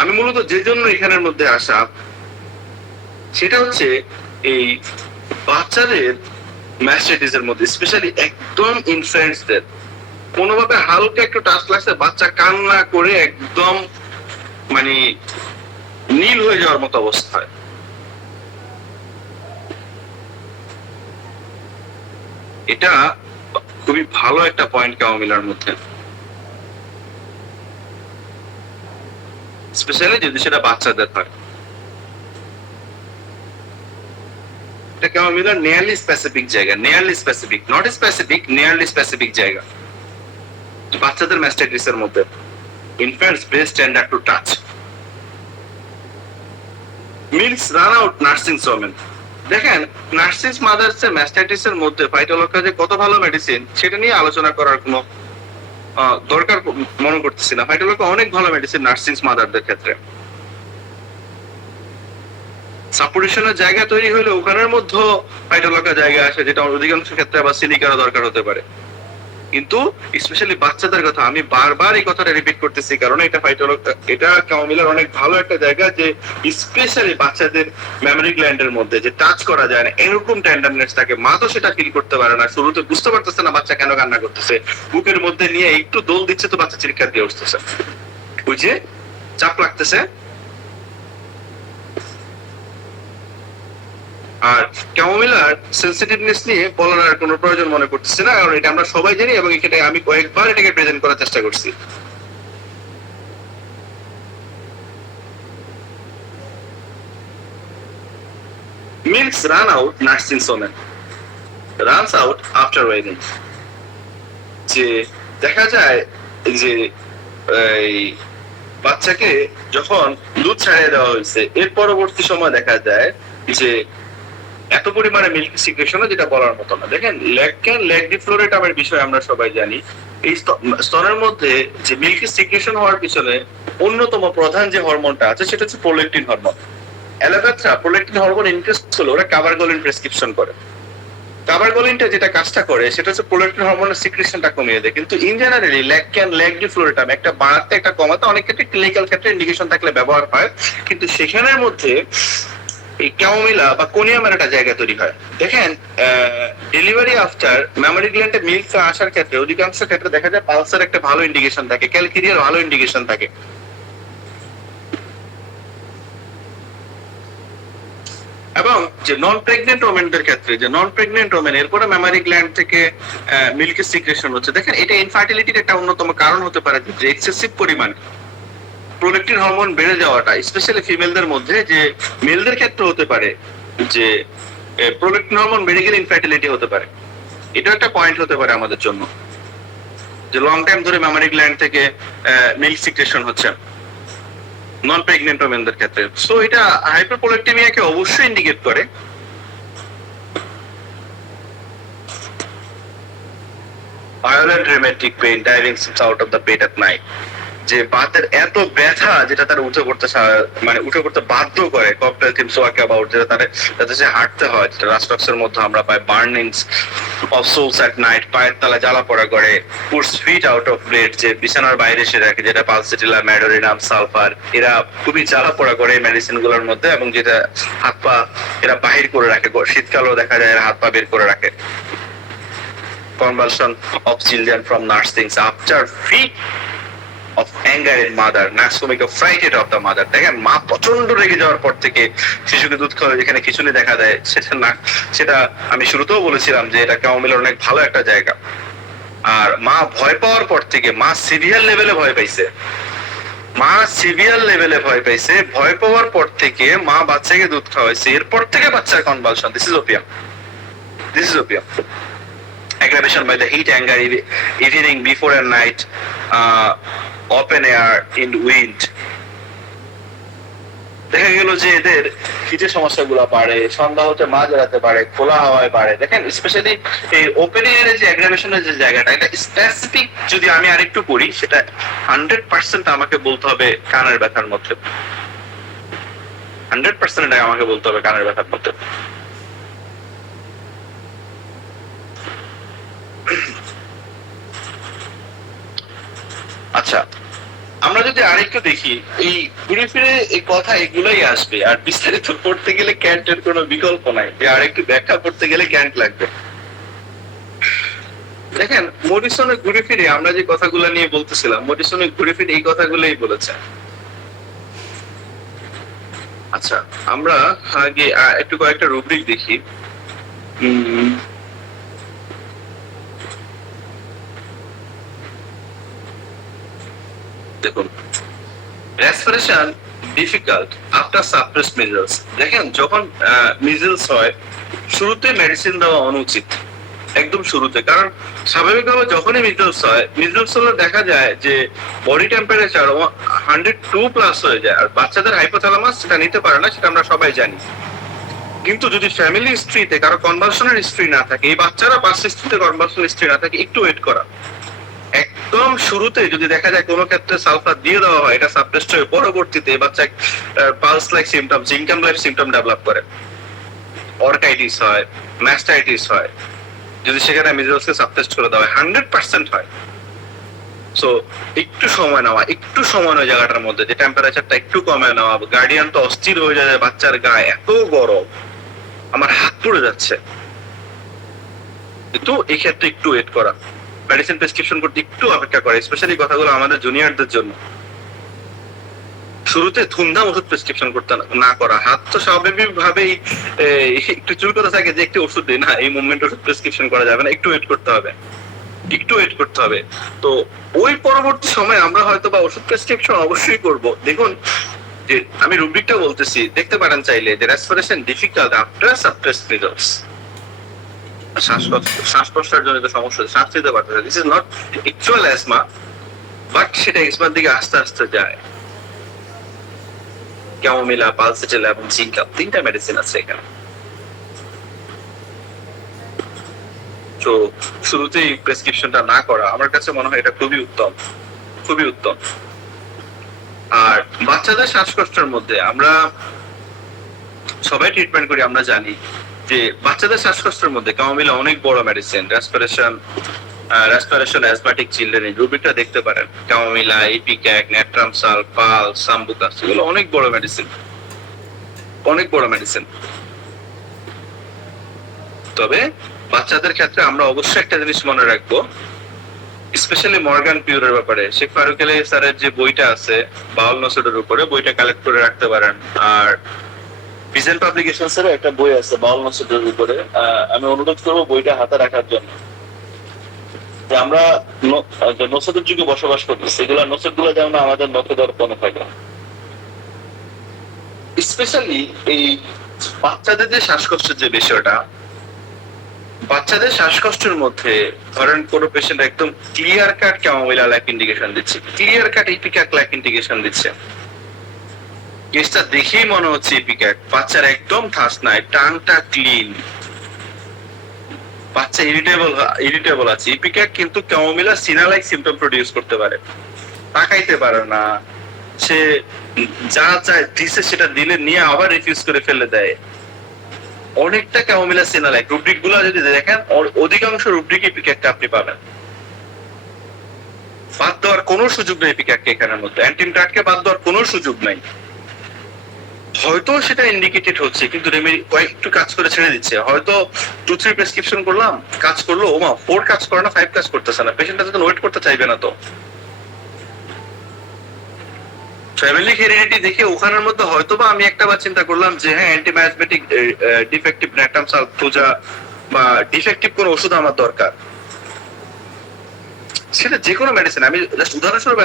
আমি মূলত যে জন্য এখানের মধ্যে আসা, সেটা হচ্ছে এই বাচ্চাদের ম্যাস্টাইটিসের মধ্যে, স্পেশালি একদম ইনফ্যান্টসদের কোনোভাবে হালকা একটু টাচ লাগছে, বাচ্চা কান্না করে একদম মানে নীল হয়ে যাওয়ার মতো অবস্থায়। এটা খুবই ভালো একটা পয়েন্ট ক্যামোমিলার মধ্যে, স্পেশালি যদি সেটা বাচ্চাদের হয়। এটা ক্যামোমিলার নিয়ারলি স্পেসিফিক জায়গা, nearly specific, not specific, nearly specific জায়গা বাচ্চাদের ম্যাস্টাইটিসের মধ্যে। Infants breast tender to touch, milks run out nursing women. দেখেন, নার্সিং মাদার্স এর ম্যাস্টাইটিসের মধ্যে ফাইটোলকা যে কত ভালো মেডিসিন, সেটা নিয়ে আলোচনা করার কোনো দরকার মনে করতেছি না। ফাইটোলকা অনেক ভালো মেডিসিন নার্সিং মাদারদের ক্ষেত্রে। সাপোর্টেশনের জায়গা তৈরি হলে ওখানের মধ্যে ফাইটোলকা জায়গা আসে, যেটা অধিকাংশ ক্ষেত্রে আবার সিলিকারও দরকার হতে পারে। কিন্তু স্পেশালি বাচ্চাদের কথা আমি বারবার এই কথাটা রিপিট করতেছি, কারণ এটা ক্যামোমিলার অনেক ভালো একটা জায়গা, যে স্পেশালি বাচ্চাদের মেমোরি গ্ল্যান্ডের মধ্যে যে টাচ করা যায় না এরকম টেন্ডারনেস থাকে, মা তো সেটা ফিল করতে পারে না, শুরুতে বুঝতে পারতেছে না বাচ্চা কেন কান্না করতেছে, বুকের মধ্যে নিয়ে একটু দোল দিচ্ছে তো বাচ্চা চিৎকার দিয়ে উঠতেছে, ওই যে চাপ লাগতেছে। আর ক্যামোমিলার সেন্সিটিভনেস নিয়ে বলার আর কোনো প্রয়োজন মনে করতেছে না, কারণ এটা আমরা সবাই জানি এবং এটা আমি কয়েকবার এটাকে প্রেজেন্ট করার চেষ্টা করছি। Milks run out nursing semen, runs out after weaning। যে দেখা যায় যে এই বাচ্চাকে যখন দুধ ছাড়িয়ে দেওয়া হয়েছে এর পরবর্তী সময় দেখা যায় যে এত পরিমাণে মিল্ক সিক্রেশন, যেটা বলার মতো না। দেখেন লেগ ডিফ্লোরেটামের বিষয়ে আমরা সবাই জানি, এই স্তনের মধ্যে যে মিল্ক সিক্রেশন হওয়ার পিছনে অন্যতম প্রধান যে হরমোনটা আছে সেটা হচ্ছে প্রোল্যাকটিন হরমোন। অ্যালোপ্যাথরা প্রোল্যাকটিন হরমোন ইনক্রিজ হলে ওরা কাভারগলিন প্রেসক্রিপশন করে। কাভারগলিনটা যেটা কাজটা করে সেটা হচ্ছে প্রোল্যাকটিন হরমোনের সিক্রেশনটা কমিয়ে দেয়, কিন্তু ইন জেনারেলি লেগ ডিফ্লোরেটাম একটা বাড়াতে একটা কমাতে অনেক ক্ষেত্রে ক্লিনিক্যাল ক্ষেত্রে ইন্ডিকেশন থাকলে ব্যবহার হয়, কিন্তু সেখানের মধ্যে এই ক্যামোমিলা বা কোনিয়ামের একটা জায়গা তৈরি হয়। দেখেন ডেলিভারি আফটার মেমোরি গ্ল্যান্ডে মিল্ক আসার ক্ষেত্রে অধিকাংশ ক্ষেত্রে দেখা যায় পালসের একটা ভালো ইন্ডিকেশন থাকে, ক্যালকিরিয়ার ভালো ইন্ডিকেশন থাকে। এবং যে নন প্রেগনেন্ট ওমেনদের ক্ষেত্রে, যে নন প্রেগনেন্ট ওমেন এরপরে মেমোরি গ্ল্যান্ড থেকে মিল্কের সিক্রেশন হচ্ছে, দেখেন এটা ইনফার্টিলিটির একটা অন্যতম কারণ হতে পারে, যে এক্সেসিভ পরিমাণ প্রোল্যাকটিন হরমোন বেড়ে যাওয়াটা, স্পেশালি ফিমেলদের মধ্যে, যে মেলদের ক্ষেত্রে হতে পারে যে প্রোল্যাকটিন হরমোন বেড়ে গেলে ইনফার্টিলিটি হতে পারে। এটা একটা পয়েন্ট হতে পারে আমাদের জন্য, যে লং টাইম ধরে মেমোরি গ্ল্যান্ড থেকে মিল্ক সিক্রেশন হচ্ছে নন প্রেগনেন্ট ওমেনদের ক্ষেত্রে। সো এটা হাইপারপ্রোল্যাকটেমিয়াকে অবশ্যই ইন্ডিকেট করে। Violent rheumatic pain driving out of the bed at night, যে বাতের এত ব্যথা যেটা তার উঠে পড়তে বাধ্য করে, ককটেল টিমস ওয়াক অ্যাবাউট, যেটা যাতে সে হাঁটতে হয়, যেটা রাস্টক্সের মধ্যে আমরা পাই, burnings of soles at night, পায়ের তলা জ্বালা পোড়া করে, puts feet out of bed, যে বিছানার বাইরে সে রাখে, যেটা পালসিটিলা, ম্যাডোরিনাম, সালফার, এরা খুবই জ্বালা পোড়া করে এই মেডিসিন গুলোর মধ্যে, এবং যেটা হাত পা এরা বাহির করে রাখে, শীতকালেও দেখা যায় এরা হাত পা বের করে রাখে। Convulsion of children from nursing after fit of anger in mother, nasomic of frighted of the mother। দেখেন মা প্রচন্ড রেগে যাওয়ার পর থেকে শিশুকে দুধ খাওয়া যেখানে খিঁচুনি দেখা দেয়, সেটা আমি শুরুতেও বলেছিলাম যে এটা ক্যামোমিলার অনেক ভালো একটা জায়গা। আর মা ভয় পাওয়ার পর থেকে, মা সিভিয়ার লেভেলে ভয় পাইছে, ভয় পাওয়ার পর থেকে মা বাচ্চাকে দুধ খাওয়াইছে, এরপর থেকে বাচ্চার convulsion, this is opium. Aggravation by the heat, anger, evening, before and night, open air, in wind। দেখা গেল যে এদের হিটের সমস্যাগুলো বাড়ে, সন্ধ্যা হতে মাঝ রাতে বাড়ে, খোলা হাওয়ায় বাড়ে। দেখেন স্পেশালি এই ওপেন এয়ারে যে অ্যাগ্রাভেশনের যে জায়গাটা, এটা স্পেসিফিক যদি আমি আরেকটু করি, সেটা 100% আমাকে বলতে হবে কানের ব্যথার মধ্যে, 100% আমাকে বলতে হবে কানের ব্যথার মধ্যে। আচ্ছা, আমরা যদি আরেকটু দেখি, এই ঘুরে ফিরে এই কথা এগুলোই আসবে, আর বিস্তারিত পড়তে গেলে ক্যান্টের কোনো বিকল্প নাই, যে আরেকটু ব্যাখ্যা করতে গেলে ক্যান্ট লাগবে। দেখেন মরিসনের ঘুরে ফিরে আমরা যে কথাগুলো নিয়ে বলতেছিলাম, মরিসনের ঘুরে ফিরে এই কথাগুলোই বলেছে। আচ্ছা, আমরা আগে একটু কয়েকটা রুব্রিক দেখি। দেখুন, respiration difficult after suppress measles. দেখেন যখন মিজলস হয় শুরুতে মেডিসিন দেওয়া অনুচিত, একদম শুরুতে, কারণ স্বাভাবিকভাবে যখনই মিজলস হয়, মিজলস হলে দেখা যায় যে বডি টেম্পারেচার 102+ হয়ে যায়, আর বাচ্চাদের হাইপোথ্যালামাস সেটা নিতে পারে না, সেটা আমরা সবাই জানি। কিন্তু যদি ফ্যামিলি হিস্ট্রিতে কারো কনভালশনের হিস্ট্রি না থাকে, এই বাচ্চারা পাস্ট হিস্ট্রিতে কনভালশন হিস্ট্রি না থাকে, একটু ওয়েট করা। একদম শুরুতে যদি দেখা যায় কোনো ক্ষেত্রে সালফার দিয়ে দেওয়া হয়, এটা সাপ্রেসড হয়ে পরবর্তীতে বাচ্চা pulse like symptom, zincum like symptom develop করে, অর্কাইটিস হয়, ম্যাস্টাইটিস হয়, যদি সেখানে মিজাইলসকে সাবটেস্ট করে দেওয়া হয় 100% হয়। সো একটু সময় নেওয়া, একটু সময় নেওয়া জায়গাটার মধ্যে, যে টেম্পারেচারটা একটু কমে নেওয়া। গার্ডিয়ান তো অস্থির হয়ে যায়, বাচ্চার গায়ে এত গরম, আমার হাত পুড়ে যাচ্ছে। কিন্তু এই ক্ষেত্রে একটু ওয়েট করা, মেডিসিন প্রেসক্রিপশন করতে একটু অপেক্ষা করা, স্পেশালি কথাগুলো আমাদের জুনিয়রদের জন্য। শুরুতে ধুমধাম ওষুধ প্রেসক্রিপশন করতে না করা। হাত তো স্বাভাবিক ভাবেই একটু চুলকোতে থাকে যে একটু ওষুধ দিই না, এই মুভমেন্ট ওষুধ প্রেসক্রিপশন করা যাবে না, একটু ওয়েট করতে হবে, একটু ওয়েট করতে হবে। তো ওই পরবর্তী সময় আমরা হয়তো বা ওষুধ প্রেসক্রিপশন অবশ্যই করব। দেখুন যে আমি রুব্রিকটা বলতেছি, দেখতে পারেন চাইলে, যে রেসপিরেশন ডিফিকাল্ট আফটার সাবটেস্ট মিজাইলস। শ্বাস প্রশ্বাসের জনিত সমস্যা, শ্বাস নিতে পারতেছে, this is not actual asthma, but সেটা অ্যাজমার দিকে আস্তে আস্তে যায়। ক্যামোমিলা, পালসেটেলা এবং জিঙ্কা, 3টা মেডিসিন আছে এখানে। তো শুরুতেই প্রেসক্রিপশনটা না করা আমার কাছে মনে হয় এটা খুবই উত্তম, খুবই উত্তম। আর বাচ্চাদের শ্বাসকষ্টের মধ্যে আমরা সবাই ট্রিটমেন্ট করি, আমরা জানি যে বাচ্চাদের শ্বাসকষ্টের মধ্যে ক্যামোমিলা অনেক বড় মেডিসিন। রেসপিরেশন অ্যাজমাটিক চিলড্রেন, রুবিকটা দেখতে পারেন। ক্যামোমিলা, ইপিক্যাক, নেট্রামসাল, পাল, সাম্বুকাস, এগুলো অনেক বড় মেডিসিন, অনেক বড় মেডিসিন। তবে বাচ্চাদের ক্ষেত্রে আমরা অবশ্যই একটা জিনিস মনে রাখবো, স্পেশালি মর্গান পিউরের ব্যাপারে। শেখ ফারুক আলী স্যারের যে বইটা আছে বাউল নসরের উপরে, বইটা কালেক্ট করে রাখতে পারেন। আর ভিশন পাবলিকেশনস এর একটা বই আছে বাউল নসরের উপরে, আমি অনুরোধ করবো বইটা হাতে রাখার জন্য। যে আমরা নসরের যুগে বসবাস করতেছি, এগুলা নসরগুলো যেমন আমাদের নখে দর্পণে থাকে। স্পেশালি এই বাচ্চাদের যে শ্বাসকষ্টের যে বিষয়টা, বাচ্চাদের শ্বাসকষ্টের মধ্যে ধরেন কোনো পেশেন্ট একদম clear cut chamomilla like indication দিচ্ছে, clear cut ipecac like indication দিচ্ছে, কেসটা দেখেই মনে হচ্ছে ইপিক্যাক, বাচ্চার একদম ঠাস নাই, টাংটা ক্লিন, বাচ্চা ইরিটেবল আছে। ইপিক্যাক কিন্তু ক্যামোমিলা সিনা লাইক সিম্পটম প্রডিউস করতে পারে, তাকাইতে পারে না, সে যা চায় দিছে সেটা দিলে নিয়ে আবার রিফিউজ করে ফেলে দেয়। অনেকটা ক্যামোমিলা সিনা লাইক। রুব্রিক গুলো যদি দেখেন, অধিকাংশ রুব্রিক ইপিক্যাকটা আপনি পাবেন। বাদ দেওয়ার কোনো সুযোগ নেই ইপিক্যাককে এখানের মধ্যে, অ্যান্টিমটাটকে বাদ দেওয়ার কোনো সুযোগ নাই। হয়তো সেটা ইন্ডিকেটেড হচ্ছে, কিন্তু রেমেডি একটু কাজ করে ছেড়ে দিচ্ছে। হয়তো 2-3 প্রেসক্রিপশন করলাম, কাজ করলো, ওমা 4 কাজ করে না, 5 কাজ করতেছে না, পেশেন্টটা যখন ওয়েট করতে চাইবে না। তো ফ্যামিলি হেরিডিটি দেখে ওখানের মধ্যে হয়তোবা আমি একটা বার চিন্তা করলাম যে হ্যাঁ অ্যান্টিমায়াজমেটিক ডিফেক্টিভ নেট্রামসাল, থুজা বা ডিফেক্টিভ কোন ওষুধ আমার দরকার, সেটা যে কোনো মেডিসিন। আমি জাস্ট উদাহরণস্বরূপ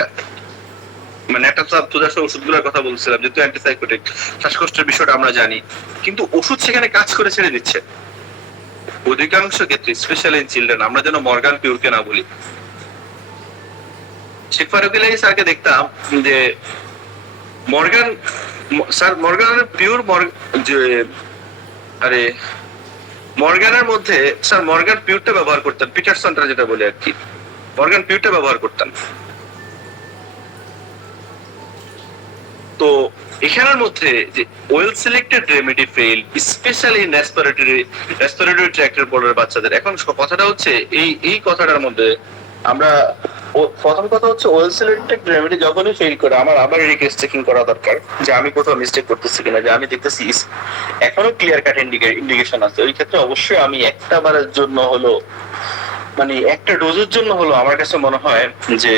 মানে নেট্রামসাল, থুজা সহ ওষুধগুলোর কথা বলছিলাম, যেহেতু অ্যান্টিসাইকোটিক, শ্বাসকষ্টের বিষয়টা আমরা জানি, কিন্তু ওষুধ সেখানে কাজ করে ছেড়ে দিচ্ছে অধিকাংশ ক্ষেত্রে, স্পেশালি ইন চিলড্রেন। আমরা যেন মর্গান পিউরকে না বলি। শেখ ফারুক আলী স্যারকে দেখতাম যে মর্গানের পিওর যে আরে মর্গানের মধ্যে স্যার মর্গান পিওরটা ব্যবহার করতেন, পিটারসনটা যেটা বলে আর কি, মর্গান পিওরটা ব্যবহার করতেন। তো এখানের মধ্যে যে well selected remedy fail, specially respiratory ট্র্যাক্টের বোর্ডের বাচ্চাদের। এখন কথাটা হচ্ছে এই কথাটার মধ্যে আমরা প্রথম কথা হচ্ছে ওয়েল সিলেক্টেড রেমেডি যখনই ফেল করে আমার আবার রিকোয়েস্ট চেকিং করা দরকার যে আমি কোথাও মিস্টেক করতেছি কিনা, যে আমি দেখতেছি এখনো ক্লিয়ার কাট ইন্ডিকেশন আছে। ওই ক্ষেত্রে অবশ্যই আমি একটা বারের জন্য হলো, মানে একটা ডোজের জন্য হলো, আমার কাছে মনে হয় যে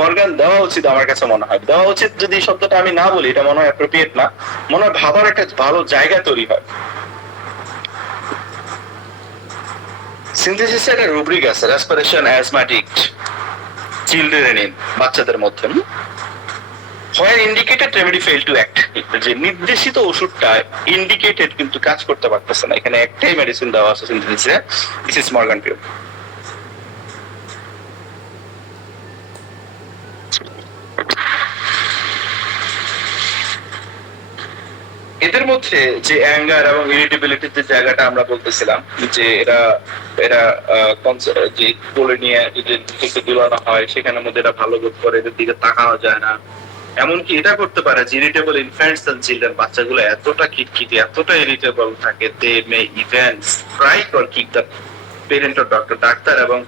মর্গান দেওয়া উচিত। আমার কাছে মনে হয় দেওয়া উচিত, যদি শব্দটা আমি না বলি এটা মনে হয় অ্যাপ্রোপ্রিয়েট না, মনে হয় ভাবার একটা ভালো জায়গা তৈরি হয়। সিনথেসিসের একটা রুব্রিক আছে, রেসপিরেশন অ্যাজমাটিক চিলড্রেন, বাচ্চাদের মধ্যে। হয় indicated remedy fail to act, যে নির্দেশিত ওষুধটা ইন্ডিকেটেড কিন্তু কাজ করতে পারতেছে না। এখানে একটাই মেডিসিন দেওয়া আছে সিনথেসিসে, দিস ইজ মর্গান পিউর। এদের মধ্যে যে অ্যাঙ্গার এবং ইরিটেবিলিটির যে জায়গাটা আমরা বলতেছিলাম, যে এরা যে কোলে নিয়ে যদি দুলানো হয় সেখানের মধ্যে এরা ভালো বোধ করে, এদের দিকে তাকানো যায় না। এমনকি এটা করতে পারে যে ইরিটেবল ইনফ্যান্টস এন্ড চিলড্রেন, বাচ্চাগুলো এতটা খিটখিটে, এতটা ইরিটেবল থাকে, they may events right or kick the parent or doctor, doctor এবং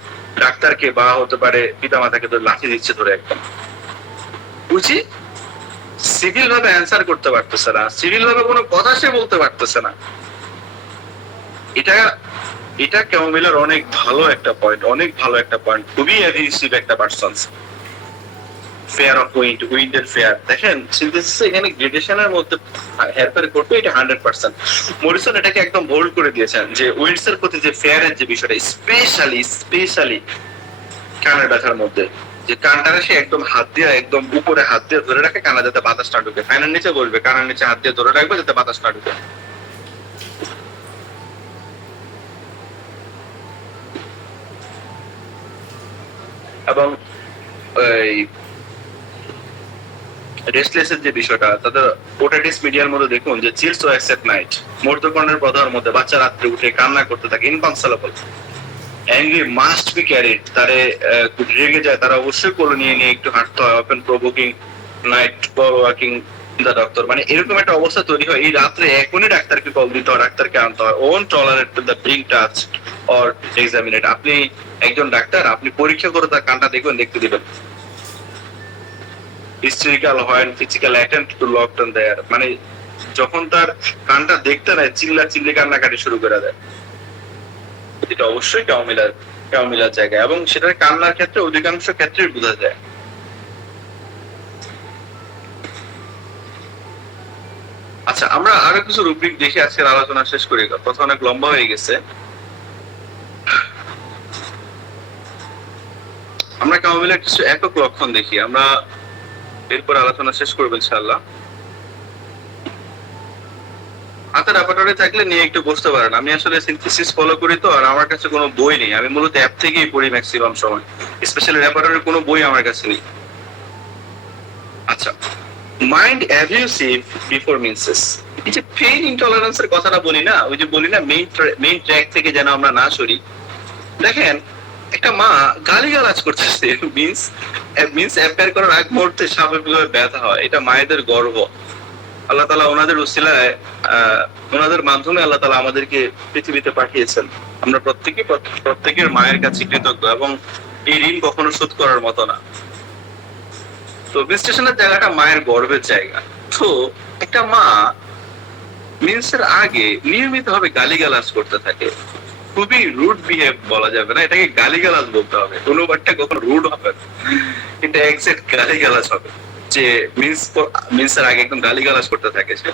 ডাক্তারকে বা হতে পারে পিতামাতাকে তো লাঠি দিচ্ছে ধরে একদম, বুঝি সিভিল ভাবে অ্যান্সার করতে পারতেছে না, সিভিল ভাবে কোনো কথা সে বলতে পারতেছে না। এটা ক্যামোমিলার অনেক ভালো একটা পয়েন্ট, অনেক ভালো একটা পয়েন্ট, খুবই অ্যাগ্রেসিভ একটা পারসন। ফেয়ার অফ উইন্ডের ফেয়ার দেখেন, সিনথেসিস এখানে গ্রেডেশনের মধ্যে হেরফের করবে, এটা 100%। মরিসন এটাকে একদম বোল্ড করে দিয়েছেন যে উইন্ডস এর প্রতি যে ফেয়ারের যে বিষয়টা, স্পেশালি কানের ব্যথার মধ্যে, যে কানটারে সে একদম হাত দিয়ে একদম উপরে হাত দিয়ে ধরে রাখে, কানা যাতে বাতাস না ঢুকে, ফ্যানের নিচে বসবে, কানের নিচে হাত দিয়ে ধরে রাখবে যাতে বাতাস না ঢুকে। এবং এই রেস্টলেসের যে বিষয়টা, তাদের ওটাইটিস মিডিয়ার মধ্যে দেখুন যে চিলস ওয়াক্স এট নাইট, মধ্যকর্ণের প্রদাহের মধ্যে বাচ্চা রাত্রে উঠে কান্না করতে থাকে, ইনকনসোলেবল, অ্যাংরি মাস্ট বি ক্যারিড, তারে রেগে যায়, তারা অবশ্যই কোলে নিয়ে নিয়ে একটু হাঁটতে হয়, open provoking night walking the doctor, মানে এরকম একটা অবস্থা তৈরি হয়। এই রাত্রে এখনই ডাক্তারকে কল দিতে হয়, ডাক্তারকে আনতে হয়, won't tolerate to the being touch or examined. আপনি একজন ডাক্তার, আপনি পরীক্ষা করে তার কানটা দেখবেন, দেখতে দিবেন। হিস্টেরিক্যাল হয়, physical attempt to lock down there, মানে যখন তার কানটা দেখতে নেয় চিল্লি কান্নাকাটি শুরু করে দেয়, এটা অবশ্যই ক্যামোমিলার জায়গা, এবং সেটার কান্নার ক্ষেত্রে অধিকাংশ ক্ষেত্রে বোঝা যায়। আচ্ছা, আমরা আরো কিছু রুব্রিক দেখে আজকের আলোচনা শেষ করি, কথা অনেক লম্বা হয়ে গেছে। আমরা ক্যামোমিলার কিছু একক লক্ষণ দেখি, আমরা এরপর আলোচনা শেষ করবো ইনশাআল্লাহ। হাতের অ্যাপারেটরে থাকলে নিয়ে একটু বসতে পারেন। আমি আসলে সিনথেসিস ফলো করি তো, আর আমার কাছে কোনো বই নেই, আমি মূলত অ্যাপ থেকেই পড়ি ম্যাক্সিমাম সময়, স্পেশালি অ্যাপারেটরের কোনো বই আমার কাছে নেই। আচ্ছা, মাইন্ড অ্যাবিউসিভ বিফোর মেন্সেস, এই যে পেইন ইনটলারেন্সের কথাটা বলি না, ওই যে বলি না মেইন ট্র্যাক থেকে যেন আমরা না সরি। দেখেন, একটা মা গালিগালাজ করতেছে, মিন্স অ্যাম্পায়ার করার আগ মুহূর্তে স্বাভাবিকভাবে ব্যথা হয়, এটা মায়েদের গর্ব। আল্লাহ তাআলা ওনাদের উসিলায়, ওনাদের মাধ্যমে আল্লাহ তাআলা আমাদেরকে পৃথিবীতে পাঠিয়েছেন। আমরা প্রত্যেকের মায়ের কাছে কৃতজ্ঞ, এবং এই ঋণ কখনো শোধ করার মতো না। তো মেনস্ট্রুয়েশনের জায়গাটা মায়ের গর্বের জায়গা। তো একটা মা মিন্সের আগে নিয়মিত ভাবে গালিগালাজ করতে থাকে, খুবই রুড বিহেভ বলা যাবে না, এটাকে গালিগালাজ বলতে হবে, কোনো বারটা কখনো রুড হবে না, এটা এক্সাক্ট গালিগালাজ হবে, যে মিন্সের আগে একদম গালিগালাজ করতে থাকে সে।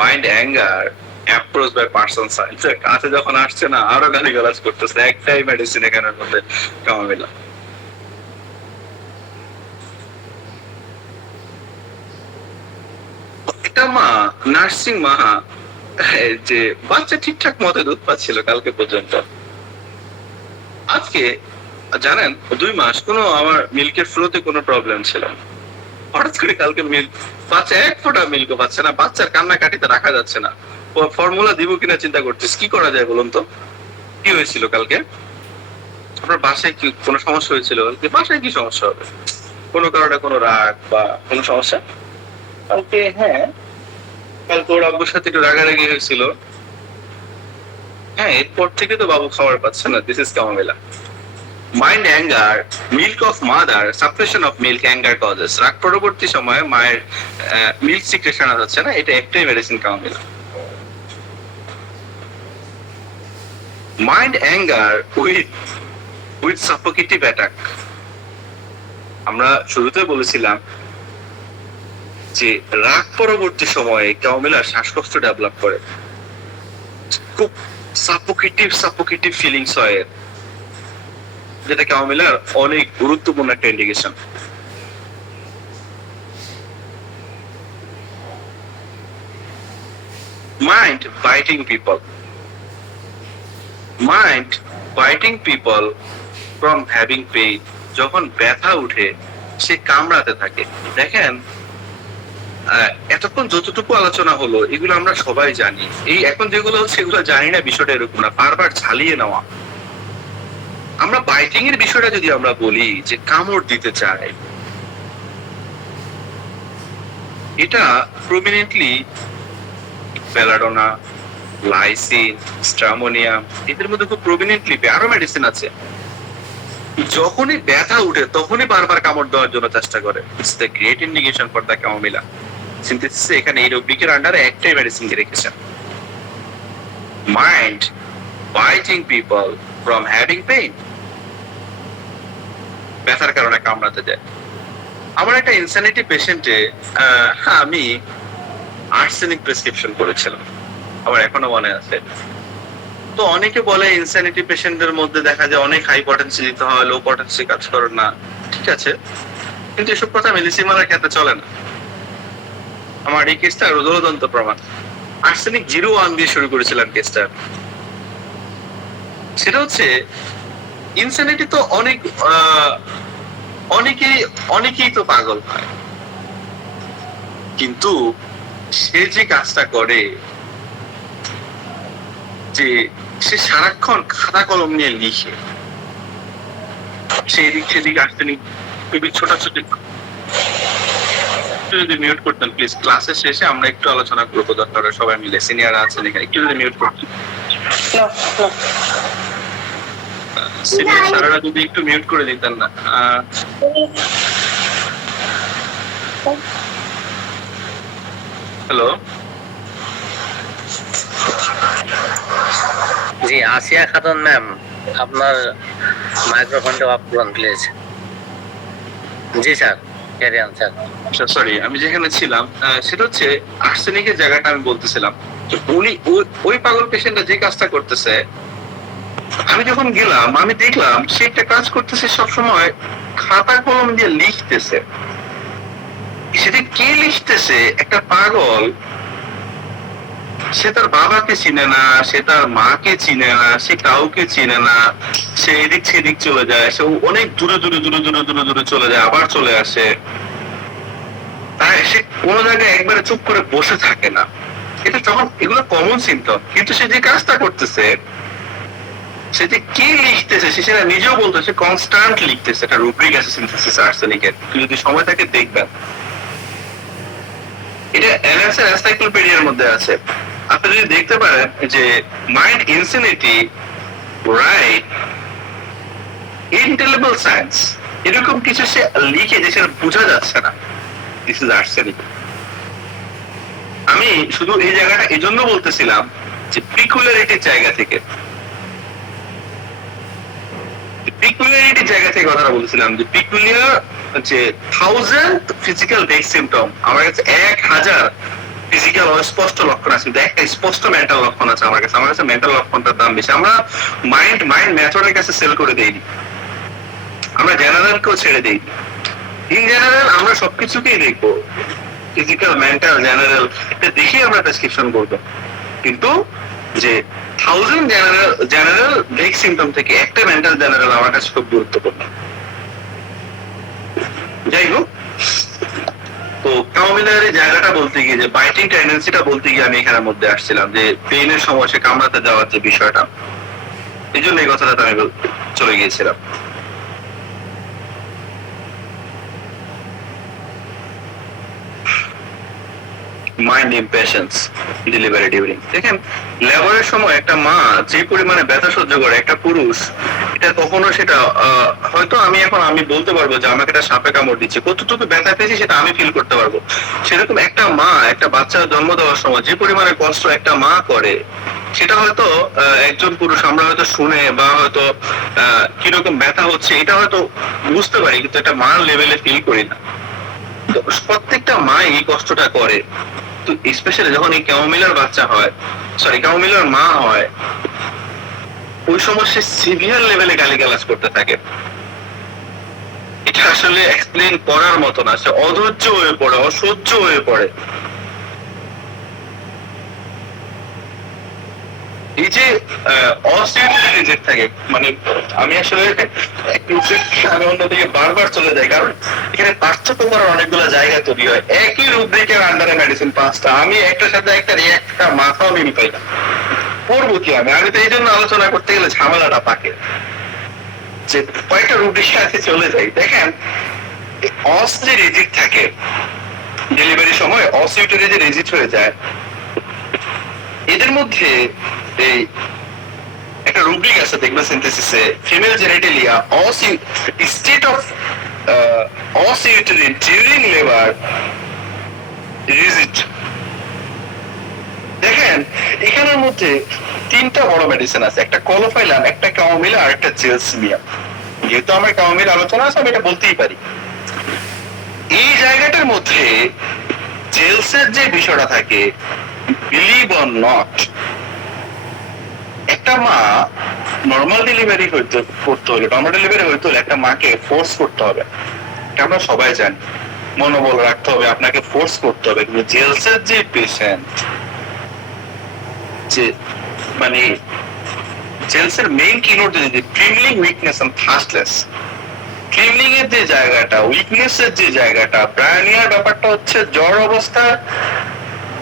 Mind anger approach by person science, কাছে যখন আসছে না আরো গালিগালাজ করতেছে, একটাই মেডিসিন এখানের মধ্যে ক্যামোমিলা। একটা মা, নার্সিং মা, যে বাচ্চা ঠিকঠাক মতো দুধ পাচ্ছিল কালকে পর্যন্ত, আজকে জানেন 2 মাস কোনো আমার মিল্কের ফ্লোতে কোনো প্রবলেম ছিল না, হঠাৎ করে কালকে মিল্ক বাচ্চা এক ফোঁটা মিল্কও পাচ্ছে না, বাচ্চার কান্নাকাটিতে রাখা যাচ্ছে না, ফর্মুলা দিব কিনা চিন্তা করতেছি, কি করা যায় বলুন তো? কি হয়েছিল কালকে? আপনার বাসায় কি কোনো সমস্যা হয়েছিল? বাসায় কি সমস্যা হবে? কোনো কারণে কোনো রাগ বা কোনো সমস্যা? কালকে হ্যাঁ, কালকে ওর আব্বুর সাথে একটু রাগারাগি হয়েছিল, হ্যাঁ, এরপর থেকে তো বাবু খাবার পাচ্ছে না। This is chamomilla. Mind anger, milk of mother, suppression of milk anger causes, রাগ পরবর্তী সময়ে মায়ের মিল্ক সিক্রেশন হচ্ছে না, এটা একটাই medicine chamomilla. Mind anger with suffocative attack, আমরা শুরুতে বলেছিলাম যে রাগ পরবর্তী সময়ে ক্যামোমিলার শ্বাসকষ্ট ডেভেলপ করে, খুব সাফোকেটিভ ফিলিংস হয়, যেটা ক্যামোমিলার অনেক গুরুত্বপূর্ণ একটা indication. Mind biting people from having pain, যখন ব্যথা উঠে সে কামড়াতে থাকে। দেখেন, এতক্ষণ যতটুকু আলোচনা হলো এগুলো আমরা সবাই জানি, এই এখন যেগুলো হচ্ছে এগুলো জানি না, বিষয়টা এরকম না, বারবার ঝালিয়ে নেওয়া। আমরা বাইটিং এর বিষয়টা যদি আমরা বলি যে কামড় দিতে চায়, এটা প্রমিনেন্টলি বেলাডোনা, লাইসিন, স্ট্রামোনিয়াম, এদের মধ্যে খুব প্রমিনেন্টলি আরো মেডিসিন আছে। যখনই ব্যথা উঠে তখনই বারবার কামড় দেওয়ার জন্য চেষ্টা করে। It's the great indication for the chamomilla সিনথেসিসে এখানে এই রুব্রিকের আন্ডারে একটাই মেডিসিন রেখেছেন। Mind biting people from having pain, ব্যথার কারণে কামড়াতে যায়। আমার একটা ইনসানিটি পেশেন্টে আমি আর্সেনিক প্রেসক্রিপশন করেছিলাম, আমার এখনো মনে আছে। তো অনেকে বলে ইনসানিটি পেশেন্টদের মধ্যে দেখা যায় অনেক হাই পটেন্সি দিতে হয়, লো পটেন্সি কাজ করে না, ঠিক আছে, কিন্তু এসব কথা মেডিসিমালের ক্ষেত্রে চলে না। আমার এই কেসটা রোদন্ত প্রমাণ। আর্সেনিক 01 দিয়ে শুরু করেছিলাম কেসটা। সেটা হচ্ছে ইনসানিটি তো অনেকেই তো পাগল হয়, কিন্তু সে যে কাজটা করে যে সে সারাক্ষণ খাতা কলম নিয়ে লিখে, সেই দিক সেদিক আর্সেনিক খুবই ছোটাছুটি। যদি মিউট করতেন প্লিজ, ক্লাসের শেষে আমরা একটু আলোচনা করবো দরকার সবাই মিলে, সিনিয়র আছেন এখানে, একটু যদি মিউট করতেন। সিনিয়র স্যাররা যদি একটু মিউট করে দিতেন না। হ্যালো, জি আসিয়া খাতুন ম্যাম, আপনার মাইক্রোফোনটা অফ করুন please. G sir, carry on sir. Sorry, আমি যেখানে ছিলাম সেটা হচ্ছে আর্সেনিকের জায়গাটা আমি বলতেছিলাম। উনি ওই পাগল পেশেন্টটা যে কাজটা করতেছে, আমি যখন গেলাম আমি দেখলাম সে একটা কাজ করতেছে, সবসময় খাতা কলম দিয়ে লিখতেছে। সেটা কে লিখতেছে? একটা পাগল। সে তার বাবাকে চিনে না, সে তার মাকে চিনে না, সে কাউকে চিনে না, সে এদিক সেদিক চলে যায়, সে অনেক দূরে দূরে দূরে দূরে দূরে দূরে চলে যায়, আবার চলে আসে। তাই সে কোনো জায়গায় একবারে চুপ করে বসে থাকে না। এটা যখন এগুলো কমন সিম্পটম, কিন্তু সে যে কাজটা করতেছে, সে যে কি লিখতেছে সে সেটা নিজেও বলতো, সে কনস্ট্যান্ট লিখতেছে। একটা রুব্রিক আছে সিনথেসিস আর্সেনিকের, যদি সময় থাকে দেখবেন। এটা এনএস এর এনসাইক্লোপিডিয়ার মধ্যে আছে। আপনি যদি দেখতে পারেন যে মাইন্ড ইনসিনিটি, রাইট, ইনটেলিবল সায়েন্স, এরকম কিছু সে লিখে যে সেটা বোঝা যাচ্ছে না। This is arsenic. আমি শুধু এই জায়গাটা এই জন্য বলতেছিলাম যে পিকুলারিটির জায়গা থেকে, পিকুলারিটির জায়গা থেকে কথাটা বলছিলাম যে পিকুলিয়ার যে 1000 ফিজিক্যাল বেক সিম্পটম, আমার কাছে 1000 ফিজিক্যাল অস্পষ্ট লক্ষণ আছে, কিন্তু একটা স্পষ্ট মেন্টাল লক্ষণ আছে আমার কাছে। আমার কাছে মেন্টাল লক্ষণটার দাম বেশি। আমরা মাইন্ড মেথডের কাছে সেল করে দেইনি, আমরা জেনারেলকেও ছেড়ে দেই। ইন জেনারেল আমরা সবকিছুকেই দেখবো, ফিজিক্যাল, মেন্টাল, জেনারেল, এটা দেখেই আমরা প্রেসক্রিপশন করবো। কিন্তু যে 1000 জেনারেল বেক সিম্পটম থেকে একটা মেন্টাল জেনারেল আমার কাছে খুব গুরুত্বপূর্ণ। যাই হোক, তো ক্যামোমিলার জায়গাটা বলতে গিয়ে, যে বাইটিং টেন্ডেন্সিটা বলতে গিয়ে আমি এখানের মধ্যে আসছিলাম, যে পেইনের সময় সে কামড়াতে যাওয়ার যে বিষয়টা, এই জন্য এই কথাটা আমি চলে গিয়েছিলাম। Mind impatience delivery during. দেখেন, লেবারের সময় একটা মা যে পরিমাণে ব্যথা সহ্য করে, একটা পুরুষ এটা কখনো সেটা হয়তো আমি বলতে পারবো যে আমাকে একটা সাপে কামড় দিচ্ছে, কতটুকু ব্যথা পেয়েছি সেটা আমি ফিল করতে পারবো। সেরকম একটা মা একটা বাচ্চা জন্ম দেওয়ার সময় যে পরিমাণে কষ্ট একটা মা করে, সেটা হয়তো একজন পুরুষ আমরা হয়তো শুনে বা হয়তো কিরকম ব্যথা হচ্ছে এটা হয়তো বুঝতে পারি, কিন্তু একটা মার লেভেলে ফিল করি না। তো প্রত্যেকটা মা এই কষ্টটা করে। তো স্পেশালি যখন এই ক্যামোমিলার বাচ্চা হয়, সরি ক্যামোমিলার মা হয়, ওই সময় সে সিভিয়ার লেভেলে গালিগালাজ করতে থাকে। এটা আসলে এক্সপ্লেন করার মতো না, সে অধৈর্য হয়ে পড়ে, অসহ্য হয়ে পড়ে। এই যে অস্টিওরিটি থাকে, মানে আমি আসলে আমি অন্যদিকে বারবার চলে যাই, কারণ এখানে পার্থক্য করার অনেকগুলো জায়গা তৈরি হয়। একই রুব্রিকের আন্ডারে মেডিসিন 5টা, আমি একটার সাথে একটা মাথাও মিল পাই না, করবো কি আমি তো এই জন্য আলোচনা করতে গেলে ঝামেলাটা পাকে, যে কয়েকটা রুব্রিকের সাথে চলে যাই। দেখেন, অস যে রেজিট থাকে ডেলিভারির সময়, অসিউটারি যে রেজিট হয়ে যায়, এদের মধ্যে এই একটা রুব্রিক আছে দেখবে সিনথেসিসে, female genitalia state of os uteri during labour rigid. দেখেন এখানের মধ্যে তিনটা বড় মেডিসিন আছে, একটা কলোফাইলাম, একটা ক্যামোমিলা আর একটা জেলসিমিয়াম। যেহেতু আমার ক্যামোমিলা আলোচনা আছে আমি এটা বলতেই পারি। এই জায়গাটার মধ্যে জেলসের যে বিষয়টা থাকে, বিলিভ অর নট, একটা মা নর্মাল ডেলিভারি করতে হলে, নর্মাল ডেলিভারি হইতে হলে একটা মাকে ফোর্স করতে হবে, এটা আমরা সবাই জানি। মনোবল রাখতে হবে, আপনাকে ফোর্স করতে হবে। কিন্তু জেলসের যে পেশেন্ট, যে মানে জেলসের মেইন কিনোট যদি ট্রিমলিং, উইকনেস এন্ড থার্স্টলেস। ট্রিমলিং এর যে জায়গাটা, উইকনেস এর যে জায়গাটা, ব্রায়ানিয়ার ব্যাপারটা হচ্ছে জ্বর অবস্থা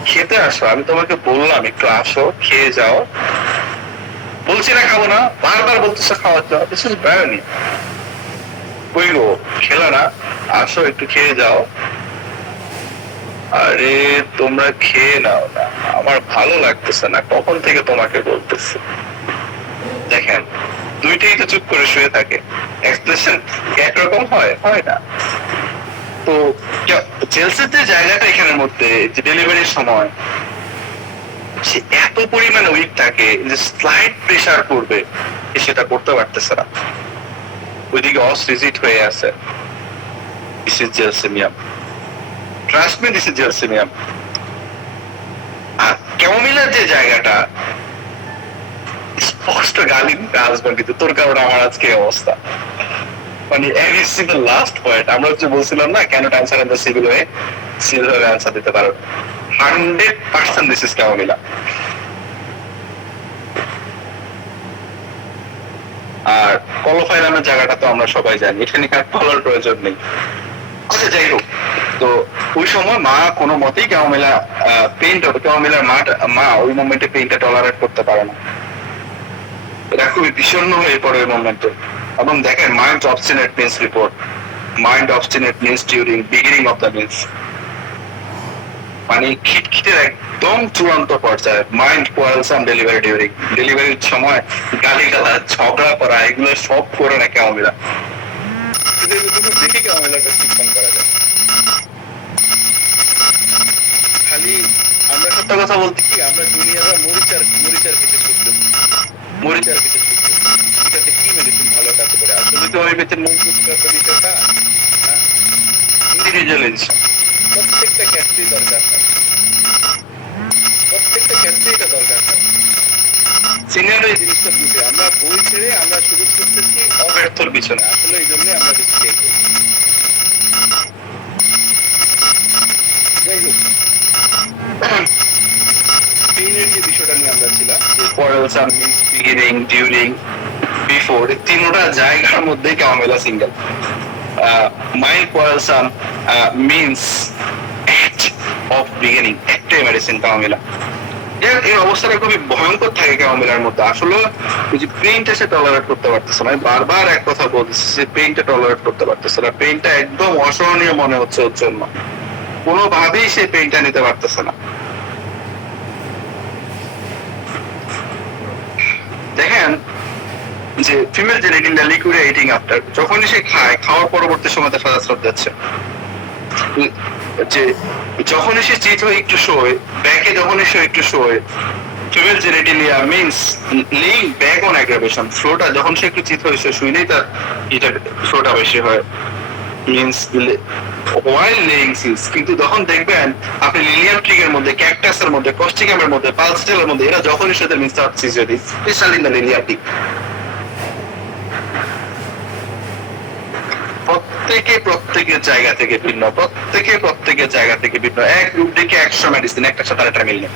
খেতে আসো, আমি তোমাকে বললাম একটু আসো খেয়ে যাও, বলছি না খাবো না, বারবার বলতেছো খাওয়ার জন্য, দিস ইজ ব্রায়ানিয়া। কইলো খেলা না, আসো একটু খেয়ে যাও। আরে তোমরা খেয়ে নাও না, আমার ভালো লাগতেছে না, কখন থেকে তোমাকে বলতেছে। দেখেন দুইটাই তো চুপ করে শুয়ে থাকে, এক্সপ্রেশন একরকম হয়, হয় না। তো জেলসের যে জায়গাটা এখানের মধ্যে, যে ডেলিভারির সময় সে এত পরিমাণে উইক থাকে যে স্লাইড প্রেসার করবে, সেটা করতে পারতেছে না, ওইদিকে অসরিজিট হয়ে আছে। This is gelsemium, trust me, this is gelsemium. আর ক্যামোমিলার যে জায়গাটা, স্পষ্ট গালি দিতে হাজবেন্ড, কিন্তু তোর কারণে আমার আজকে অবস্থা। মানে এভরি সিঙ্গেল লাস্ট পয়েন্ট আমরা যে বলছিলাম না, can answer in the civil way, civil way answer দিতে পারো 100%। This is chamomilla. আর কলোফাইলামের জায়গাটা তো আমরা সবাই জানি, এখানে কার বলার প্রয়োজন নেই। আচ্ছা যাই হোক, তো ওই সময় মা কোনো মতেই ক্যামোমিলা পেইনটা, ক্যামোমিলার মা ওই মোমেন্টে পেইনটা টলারেট করতে পারে না, এটা খুবই বিষণ্ণ হয়ে পড়ে ওই মোমেন্টে। এবং দেখেন mind obstinate means report, mind obstinate means during beginning of the means, মানে খিটখিটের একদম চূড়ান্ত পর্যায়ে। মাইন্ড কোয়ালসাম ডেলিভারি ডিউরিং, ডেলিভারির সময় গালিগালাজ, ঝগড়া করা, এগুলো সব করে না ক্যামোমিলা। দেখে ক্যামোমিলাকে শিক্ষণ করা যায়। খালি আমরা সত্য কথা বলতে কি, আমরা দুনিয়ারা মরিচার পিছে ছুটতে, মরিচার পিছে ছুটতে, এটাতে কি মেডিসিন ভালো কাজ করে? আসলে তো ওই বেচের মূল বিষয়টা ইন্ডিভিজুয়ালিজম। প্রত্যেকটা ক্ষেত্রেই দরকার হয়, প্রত্যেকটা ক্ষেত্রেই এটা দরকার হয়। সিনিয়র এই জিনিসটা বুঝে আমরা বই ছেড়ে আমরা শুরু করতেছি অব্যর্থর পিছনে, আসলে এই জন্যই আমরা বেশি খেয়ে ফেলি। যাই হোক, পেইনের যে বিষয়টা নিয়ে আমরা ছিলাম, যে quarrelsome means beginning, during, before, এই তিনটা জায়গার মধ্যে chamomilla single. Mild quarrelsome means act of beginning, একটাই মেডিসিন ক্যামোমিলা। এই অবস্থাটা খুবই ভয়ঙ্কর থাকে ক্যামোমিলার মধ্যে। আসলে ওই যে পেইনটা সে টলারেট করতে পারতেছে না, বারবার এক কথা বলতেছে, সে পেইনটা টলারেট করতে পারতেছে না, পেইনটা একদম অসহনীয় মনে হচ্ছে ওর জন্য, কোনোভাবেই সে পেইনটা নিতে পারতেছে না। দেখেন যে ফিমেল জেনিটালিয়া লিকুইডেটিং আফটার, যখনই সে খায়, খাওয়ার পরবর্তী সময় তার সাদা স্রোত যাচ্ছে, যে যখনই সে চিত হয়ে একটু শোয়, ব্যাকে যখনই সে একটু শোয়, female genitalia means laying back on aggravation, ফ্লোটা যখন সে একটু চিত হয়ে সে শুইলেই তার এটা ফ্লোটা বেশি হয়, মিন্স হোয়াইল লেইং সিলস। কিন্তু যখন দেখবেন আপনি লিলিয়াম ট্রিগের মধ্যে, ক্যাকটাসের মধ্যে, কস্টিকামের মধ্যে, পালসটেলের মধ্যে, এরা যখনই সাথে মিক্স আউট সিজরি, specially in the lilium tig, প্রত্যেকের জায়গা থেকে ভিন্ন, প্রত্যেকের জায়গা থেকে ভিন্ন। এক গ্রুপ থেকে 100 মেডিসিন, একটার সাথে আরেকটা মিল নেই।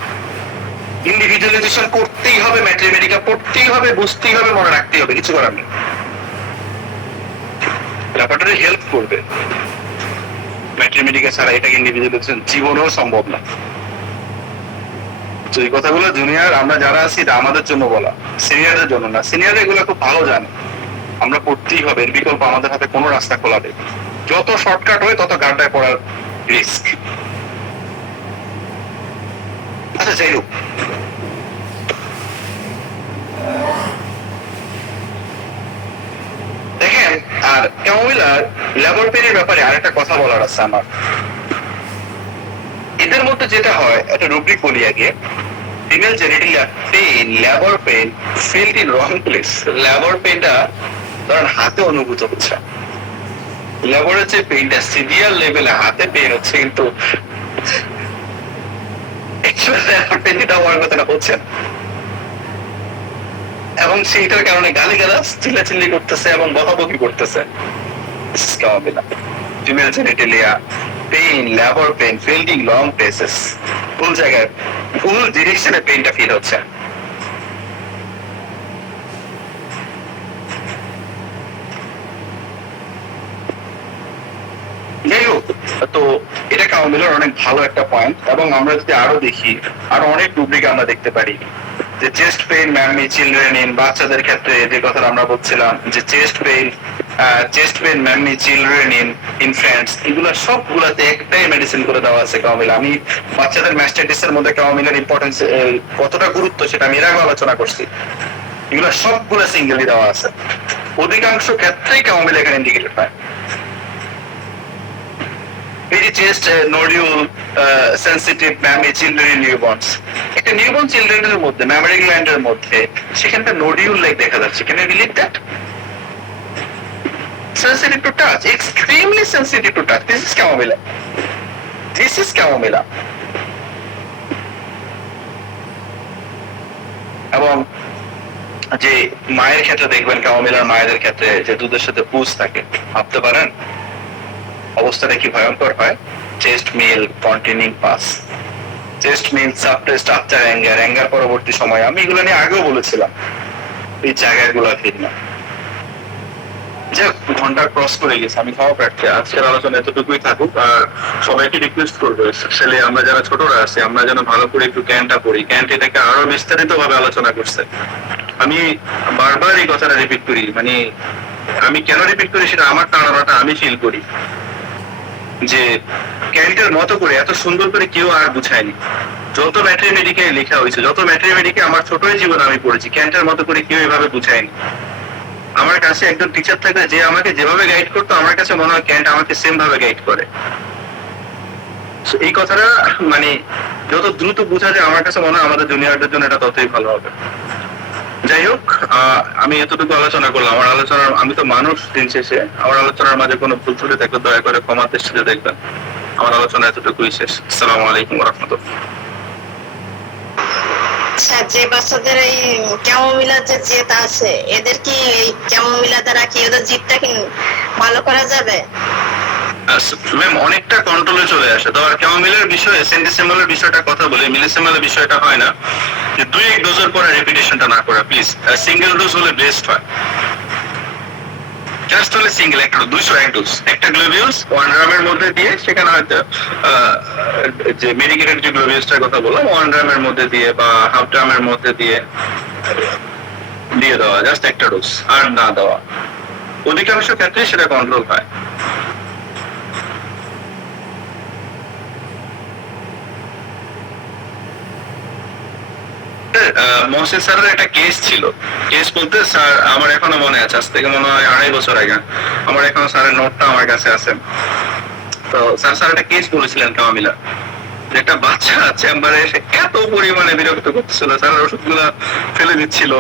ইন্ডিভিজুয়ালাইজেশন করতেই হবে, ম্যাথমেটিকা পড়তেই হবে, বুঝতেই হবে, মনে রাখতেই হবে, কিছু করার নেই। ব্যাপারটা হেল্প করবে, ম্যাথমেটিকা ছাড়া এটাকে ইন্ডিভিজুয়ালাইজেশন জীবনেও সম্ভব না। তো এই কথাগুলো জুনিয়র আমরা যারা আছি এটা আমাদের জন্য বলা, সিনিয়রদের জন্য না। সিনিয়র এগুলো খুব ভালো জানে, আমরা করতেই হবে, এর বিকল্প আমাদের হাতে কোনো রাস্তা খোলা নেই। যত শর্টকাট হয় তত গাড্ডায় পড়ার রিস্ক। আচ্ছা যাই হোক, ক্যামোমিলার লেবার পেনের ব্যাপারে আরেকটা কথা বলার আছে আমার। এদের মধ্যে যেটা হয় একটা রুব্রিক বলি আগে, female genitalia pain, labour pain field in wrong place. Labour পেইনটা ধরেন হাতে অনুভূত হচ্ছে, লেবারের যে পেইনটা সিভিয়ার লেভেলে হাতে পেইন হচ্ছে, কিন্তু হচ্ছে এবং সেইটার কারণে গালিগালাজ চিল্লাচিল্লি করতেছে এবং বকাবকি করতেছে। Female genitalia pain, labour pain fielding long places, ভুল জায়গায় ভুল ডিরেকশনে পেইনটা ফিল হচ্ছে। যাই হোক, তো এটা ক্যামোমিলার অনেক ভালো একটা পয়েন্ট। এবং আমরা যদি আরো দেখি, আরো অনেক রুব্রিক আমরা দেখতে পারি যে chest pain Mamy children in, বাচ্চাদের ক্ষেত্রে যে কথাটা আমরা বলছিলাম যে chest pain Mamy children in infants, এগুলো সবগুলাতে একটাই মেডিসিন করে দেওয়া আছে ক্যামোমিলা। আমি বাচ্চাদের ম্যাস্টাইটিসের মধ্যে ক্যামোমিলার ইম্পর্টেন্স কতটা গুরুত্ব সেটা আমি এর আগে আলোচনা করছি। এগুলো সবগুলা সিঙ্গেলি দেওয়া আছে, অধিকাংশ ক্ষেত্রেই ক্যামোমিলা এখানে ইন্ডিকেটেড হয়। এই যে chest nodule sensitive mammae children in newborns, একটা নিউবর্ন চিলড্রেনের মধ্যে ম্যামারি গ্ল্যান্ডের মধ্যে সেখানটা নোডিউল লাইক দেখা যাচ্ছে। Can you believe that? Sensitive to touch, extremely sensitive to touch. This is chamomilla. This is chamomilla. এবং যে মায়ের ক্ষেত্রে দেখবেন ক্যামোমিলার মায়েদের ক্ষেত্রে যে দুধের সাথে পুষ থাকে, ভাবতে পারেন অবস্থাটা কি ভয়ঙ্কর হয়। চেস্ট মিল কন্টিনিউইং পাস, চেস্ট মিল সাপ্রেসড আফটার অ্যাঙ্গার, অ্যাঙ্গার পরবর্তী সময়, আমি এগুলো নিয়ে আগেও বলেছিলাম এই জায়গাগুলো ঠিক না। ঘন্টা ক্রস করে গেছে, আমি খাওয়া প্রার্থী। আজকের আলোচনা এতটুকুই থাকুক। আর সবাইকে রিকোয়েস্ট করবো, স্পেশালি আমরা যারা ছোটরা আছি, আমরা যেন ভালো করে একটু ক্যানটা পড়ি। ক্যান্ট এটাকে আরো বিস্তারিত ভাবে আলোচনা করছে। আমি বারবার এই কথাটা রিপিট করি, মানে আমি কেন রিপিট করি সেটা আমার ধারণাটা আমি ফিল করি যে ক্যান্টের মতো করে এত সুন্দর করে কেউ আর বুঝায়নি। যত ম্যাট্রিমেডিকে লেখা হয়েছে, যত ম্যাট্রিমেডিকে আমার ছোটই জীবনে আমি পড়েছি, ক্যান্টের মতো করে কেউ এভাবে বুঝায়নি। আমার কাছে একজন টিচার থাকলে যে আমাকে যেভাবে গাইড করতো, আমার কাছে মনে হয় ক্যান্ট আমাকে সেম ভাবে গাইড করে। এই কথাটা মানে যত দ্রুত বোঝা যায়, আমার কাছে মনে হয় আমাদের জুনিয়রদের জন্য এটা ততই ভালো হবে। যাই হোক, আমি এতটুকু আলোচনা করলাম। আমার আলোচনার, আমি তো মানুষ দিন শেষে, আমার আলোচনার মাঝে কোনো ভুল ত্রুটি থাকলে দয়া করে ক্ষমার দৃষ্টিতে দেখবেন। আমার আলোচনা এতটুকুই শেষ। আসসালামু আলাইকুম ওয়া রাহমাতুল্লাহ। আচ্ছা, যে বাচ্চাদের এই ক্যামোমিলার যে জেদ আছে, এদের কি এই ক্যামোমিলা দ্বারা কি ওদের জিদটা কি ভালো করা যাবে? ম্যাম অনেকটা কন্ট্রোলে চলে আসে। তো আর ক্যামোমিলার বিষয়ে সেন্টিসিমালের বিষয়টা কথা বলি, মিলিসিমালের বিষয়টা হয় না যে 2-1 ডোজের পরে রিপিটেশনটা না করা, প্লিজ। সিঙ্গেল ডোজ হলে বেস্ট হয়। জাস্ট হলে সিঙ্গেল একটা 201 ডোজ, একটা গ্লোবিউলস 1 গ্রামের মধ্যে দিয়ে, সেখানে হয়তো যে মেডিকেটেড যে গ্লোবিউলসটার কথা বললাম 1 গ্রামের মধ্যে দিয়ে বা হাফ গ্রামের মধ্যে দিয়ে দেওয়া, জাস্ট একটা ডোজ, আর না দেওয়া। অধিকাংশ ক্ষেত্রে সেটা কন্ট্রোল হয়। মহসিন স্যারের একটা কেস ছিল। কেস বলতে স্যার, আমার এখনো মনে আছে, আজ থেকে মনে হয় 2.5 বছর আগে। আমার এখনো স্যারের নোটটা আমার কাছে আছে। তো স্যার একটা কেস বলেছিলেন ক্যামোমিলা, যে একটা বাচ্চা চেম্বারে এসে এত পরিমাণে বিরক্ত করতেছিল, স্যারের ওষুধগুলো ফেলে দিচ্ছিল,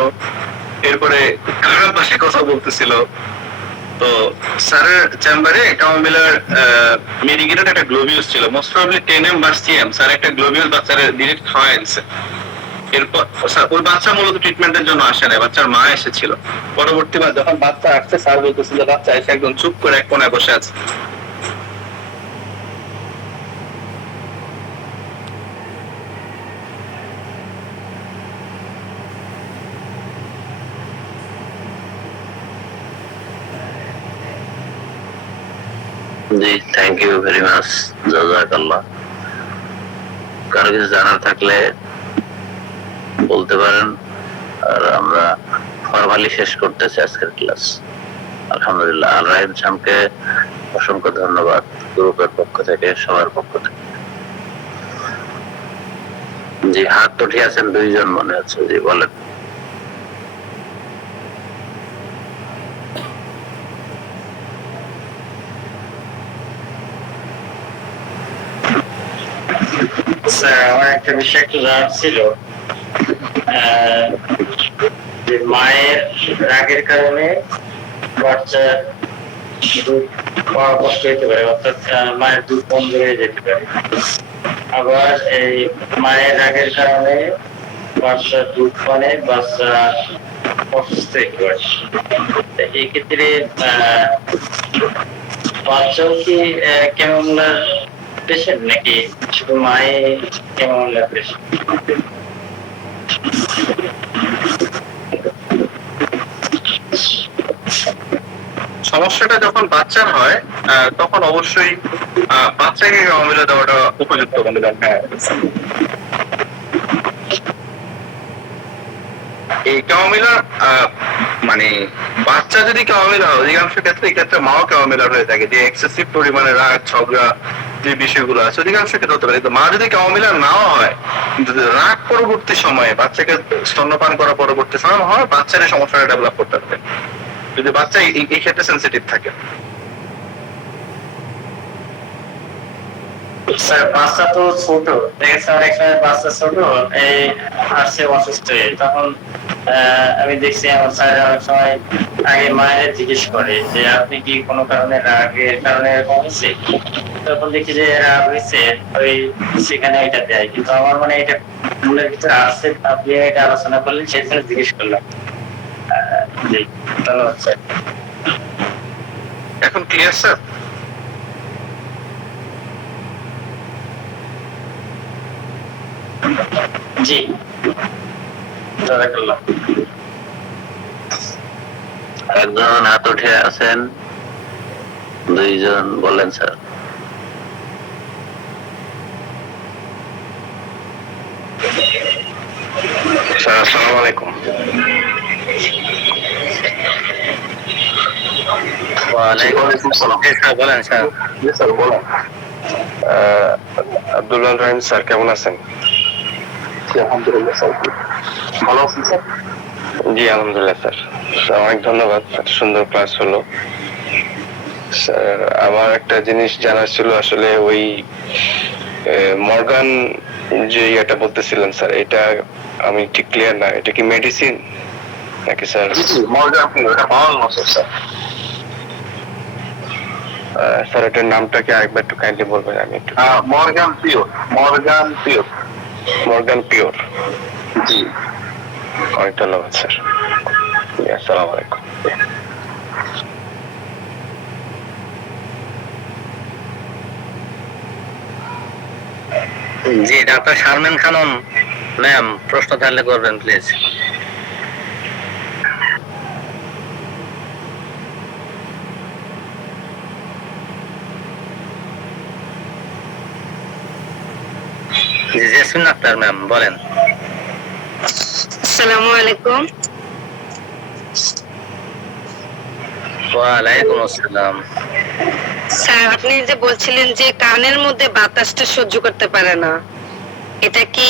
এরপরে খারাপ ভাষায় কথা বলতেছিল। তো স্যারের চেম্বারে ক্যামোমিলার মেডিকেটেড একটা গ্লোবিউলস ছিল, মোস্ট প্রবাবলি 10M বা CM। স্যার একটা গ্লোবিউলস বাচ্চারে ডিরেক্ট খাওয়াই দিছে। এরপর ওই বাচ্চা মূলত ট্রিটমেন্টের জন্য আসে না, বাচ্চার মা এসেছিল। পরবর্তীবার যখন বাচ্চা আসছে, স্যার বলতেছে যে বাচ্চা এসে একদম চুপ করে এক কোণায় বসে আছে। জি, থ্যাংক ইউ ভেরি মাচ, জাযাকাল্লাহ। কারো কিছু জানার থাকলে বলতে পারেন। আর আমরা ফরমালি শেষ করতেছি আজকের ক্লাস। আলহামদুলিল্লাহ। আল রাহিম শামকে অসংখ্য ধন্যবাদ, গ্রুপের পক্ষ থেকে, সবার পক্ষ থেকে। জি, হাত উঠে আছেন 2 জন মনে হচ্ছে। জি, বলেন। স্যার আমার একটা বিষয় একটু জানার ছিল, যে মায়ের রাগের কারণে বাচ্চা দুধ খাওয়া কষ্ট হতে পারে, অর্থাৎ মায়ের দুধ বন্ধ হয়ে যেতে পারে। আবার এই মায়ের রাগের কারণে বাচ্চা দুধ পানে বাচ্চা অসুস্থ হতে পারে। এই ক্ষেত্রে বাচ্চাও কি ক্যামোমিলার পেশেন্ট নাকি শুধু মায়ে ক্যামোমিলার পেশেন্ট? সমস্যাটা যখন বাচ্চার হয় তখন অবশ্যই বাচ্চাকে ক্যামোমিলা দেওয়াটা উপযুক্ত বলে দেন। হ্যাঁ, এই ক্যামোমিলা মানে বাচ্চা যদি ক্যামোমিলা হয়, অধিকাংশ ক্ষেত্রে এই ক্ষেত্রে মাও ক্যামোমিলা হয়ে থাকে, যে এক্সেসিভ পরিমাণে রাগ ঝগড়া যে বিষয়গুলো আছে অধিকাংশ ক্ষেত্রে হতে পারে। কিন্তু মা যদি ক্যামোমিলা নাও হয়, কিন্তু রাগ পরবর্তী সময়ে বাচ্চাকে স্তন্যপান করা পরবর্তী সময় হয়, বাচ্চার এই সমস্যাটা ডেভেলপ করতে পারে যদি বাচ্চা এই ক্ষেত্রে সেন্সিটিভ থাকে। স্যার বাচ্চা তো ছোট, দেখেছি অনেক সময় বাচ্চা ছোট এই আসছে অসুস্থ হয়ে, তখন আমি দেখছি আমার স্যার অনেক সময় আগে মায়ের জিজ্ঞেস করে যে আপনি কি কোনো কারণে রাগের কারণে এরকম হয়েছে, তখন দেখি যে রাগ হয়েছে ওই সেখানে এটা দেয়। কিন্তু আমার মানে এটা মনের ভিতরে আসছে, আপনি এটা আলোচনা করলেন সেই জন্য জিজ্ঞেস করলাম। জি ধন্যবাদ স্যার। এখন ক্লিয়ার স্যার? জি জাযাকাল্লাহ। একজন হাত উঠে আছেন, দুইজন বলেন স্যার। স্যার আসসালামু আলাইকুম। ওয়ালাইকুম আসসালাম। বলেন স্যার। জি স্যার বলেন। আব্দুল্লাহ রহিম স্যার কেমন আছেন? আলহামদুলিল্লাহ স্যার, ভালো আছেন স্যার? জি আলহামদুলিল্লাহ স্যার, অনেক ধন্যবাদ, এত সুন্দর ক্লাস হলো। স্যার আমার একটা জিনিস জানার ছিল, আসলে ওই মর্গান যে এটা বলতেছিলেন স্যার, এটা আমি ঠিক ক্লিয়ার না, এটা কি মেডিসিন নাকি স্যার? মর্গান পিওর, এটা বাওয়াল মাসের স্যার। স্যার এটার নামটা কি আরেকবার একটু কাইন্ডলি বলবেন? আমি একটু Morgan pure, Morgan pure. Morgan pure. জি, অনেক ধন্যবাদ স্যার। আসসালামু আলাইকুম। জি ডাক্তার শারমিন খানম ম্যাম, প্রশ্ন থাকলে করবেন প্লিজ। জি জেসমিন আক্তার ম্যাম বলেন। আসসালামু আলাইকুম। ওয়ালাইকুম আসসালাম। স্যার আপনি যে বলছিলেন যে কানের মধ্যে বাতাসটা সহ্য করতে পারে না, এটা কি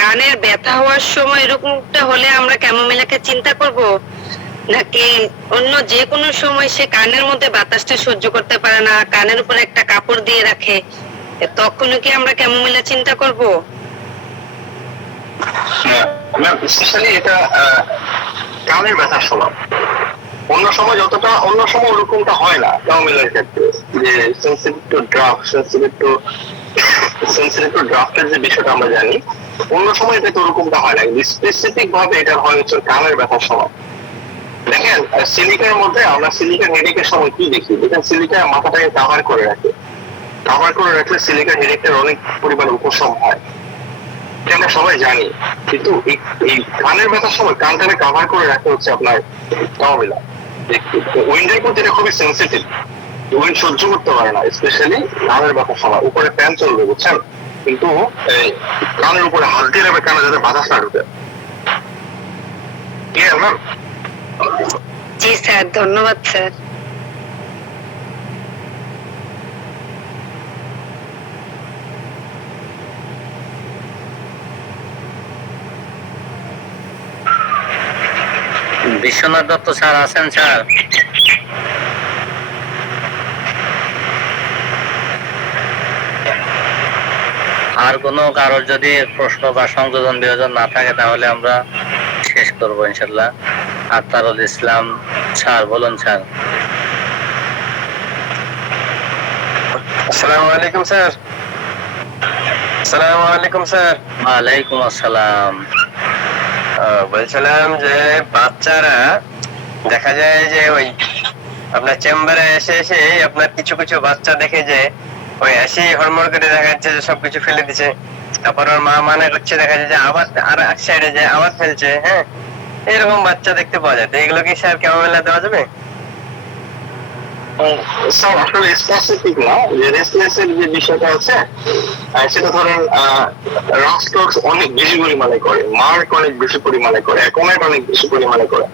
কানের ব্যথা হওয়ার সময় এরকমটা হলে আমরা ক্যামোমিলাকে চিন্তা করব, নাকি অন্য যে কোনো সময় সে কানের মধ্যে বাতাসটা সহ্য করতে পারে না, কানের উপর একটা কাপড় দিয়ে রাখে, তখনও কি আমরা ক্যামোমিলা চিন্তা করব? ম্যাম স্পেশালি এটা কানের ব্যথার সময়, অন্য সময় যতটা, অন্য সময় ওরকমটা হয় না ক্যামোমিলার ক্ষেত্রে, যে sensitive to draught, sensitive to ড্রাফটের যে বিষয়টা আমরা জানি, অন্য সময় এটা তো ওরকমটা হয় না, স্পেসিফিক ভাবে এটা হয় হচ্ছে কানের ব্যথার সময়। দেখেন সিলিকার মধ্যে আমরা সিলিকার হেডেকের সময় কি দেখি, দেখেন সিলিকা মাথাটাকে কাভার করে রাখে, কাভার করে রাখলে সিলিকার হেডেকের অনেক পরিমাণ উপশম হয়, এটা আমরা সবাই জানি। কিন্তু এই কানের ব্যথার সময় কানটাকে কাভার করে রাখতে হচ্ছে আপনার ক্যামোমিলা। উইন্ডের প্রতি এটা খুবই সেন্সিটিভ, উইন্ড সহ্য করতে পারে না, স্পেশালি কানের ব্যথার সময়। উপরে ফ্যান চলবে বুঝছেন, কিন্তু কানের উপরে হাত দিয়ে রাখবে কানে যাতে বাতাস না ঢুকে। Clear ma'am? জি স্যার, ধন্যবাদ স্যার। বিশ্বনাথ দত্ত স্যার আছেন স্যার? আর কোনো কারোর যদি প্রশ্ন বা সংযোজন বিয়োজন না থাকে তাহলে আমরা শেষ করবো ইনশাল্লাহ। আখতারুল ইসলাম স্যার, বলুন স্যার। আসসালামু আলাইকুম স্যার। আসসালামু আলাইকুম স্যার। ওয়ালাইকুম আসসালাম। বলছিলাম যে বাচ্চারা দেখা যায় যে ওই আপনার চেম্বারে এসে এসে আপনার কিছু কিছু বাচ্চা দেখে যে ওই এসে হরমোর করে দেখা যাচ্ছে যে সবকিছু ফেলে দিচ্ছে, তারপর ওর মা মানা করছে, দেখা যায় যে আবার আর এক সাইডে যে আবার ফেলছে। হ্যাঁ, এরকম বাচ্চা দেখতে পাওয়া যায়। তো এগুলো কি স্যার কেমন মেলা দেওয়া যাবে? স্যার আসলে স্পেসিফিক না, যে রেসলেস এর যে বিষয়টা আছে সেটা ধরেন রক্সটক্স অনেক বেশি পরিমাণে করে, মার্ক অনেক বেশি পরিমাণে করে, অ্যাকোমেট অনেক বেশি পরিমাণে করে,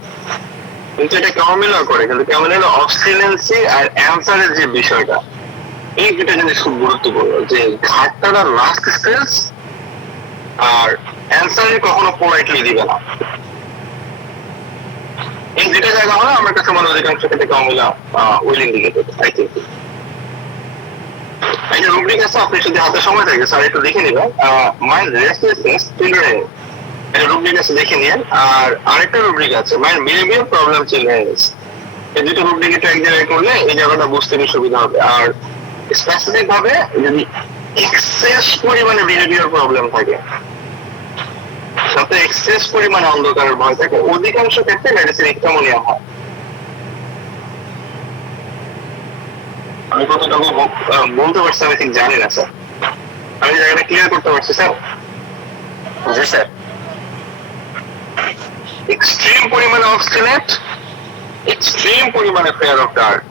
কিন্তু এটা ক্যামোমিলা করে। কিন্তু ক্যামোমিলা অবস্টিনেন্সি আর অ্যান্সারের যে বিষয়টা, এই দুটা জিনিস খুব গুরুত্বপূর্ণ। যে ঘাটটার লাস্ট স্টেজ আর অ্যান্সারে কখনো পোলাইটলি দিবে না। এই দুটা জায়গা হলে আমার কাছে মনে হয় অধিকাংশ ক্ষেত্রে ক্যামোমিলা উইলিং দিকে আই থিঙ্ক। একটা রুব্রিক আছে, আপনি যদি হাতে সময় থাকে স্যার একটু দেখে নেবেন, মাইন্ড রেস্টলেসনেস চিলড্রেন, একটা রুব্রিক আছে দেখে নিন। আর আরেকটা রুব্রিক আছে মাইন্ড বিহেভিয়ার প্রবলেম চিলড্রেন। এই দুটো রুব্রিক একটু এক জায়গায় করলে এই জায়গাটা বুঝতে একটু সুবিধা হবে। আর স্পেসিফিক ভাবে যদি এক্সেস পরিমাণে বিহেভিয়ার প্রবলেম থাকে, সাথে এক্সেস পরিমাণে অন্ধকারের ভয় থাকে, অধিকাংশ ক্ষেত্রে মেডিসিন ইকটামোনিয়া হয়। আমি কতটুকু বলতে পারছি আমি ঠিক জানি না স্যার, আমি জায়গাটা ক্লিয়ার করতে পারছি স্যার? জি স্যার। এক্সট্রিম পরিমাণে অবস্টিনেট, এক্সট্রিম পরিমাণে fair of dark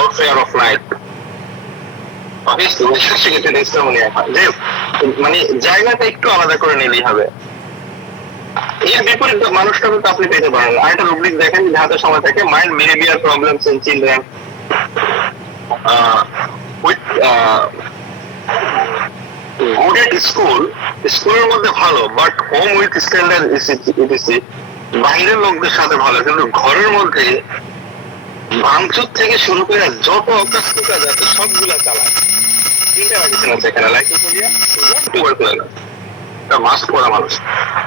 or fair of light, মানে জায়গাটা একটু আলাদা করে নিলেই হবে। এর বিপরীত মানুষটাকে তো আপনি পেতে পারেন। আরেকটা রুব্রিক দেখেন, যাতে সময় থাকে mind behaviour problems in children with good at school, স্কুলের মধ্যে ভালো but home with standard etc, বাইরের লোকদের সাথে ভালো কিন্তু ঘরের মধ্যে ভাঙচুর থেকে শুরু করে যত অকাস্মিক কাজ আছে সবগুলা চালায়। তিনটা মেডিসিন আছে এখানে, লাইকোপোডিয়া, টিউবারকুলোসিস, মাস্ক পরা মানুষ।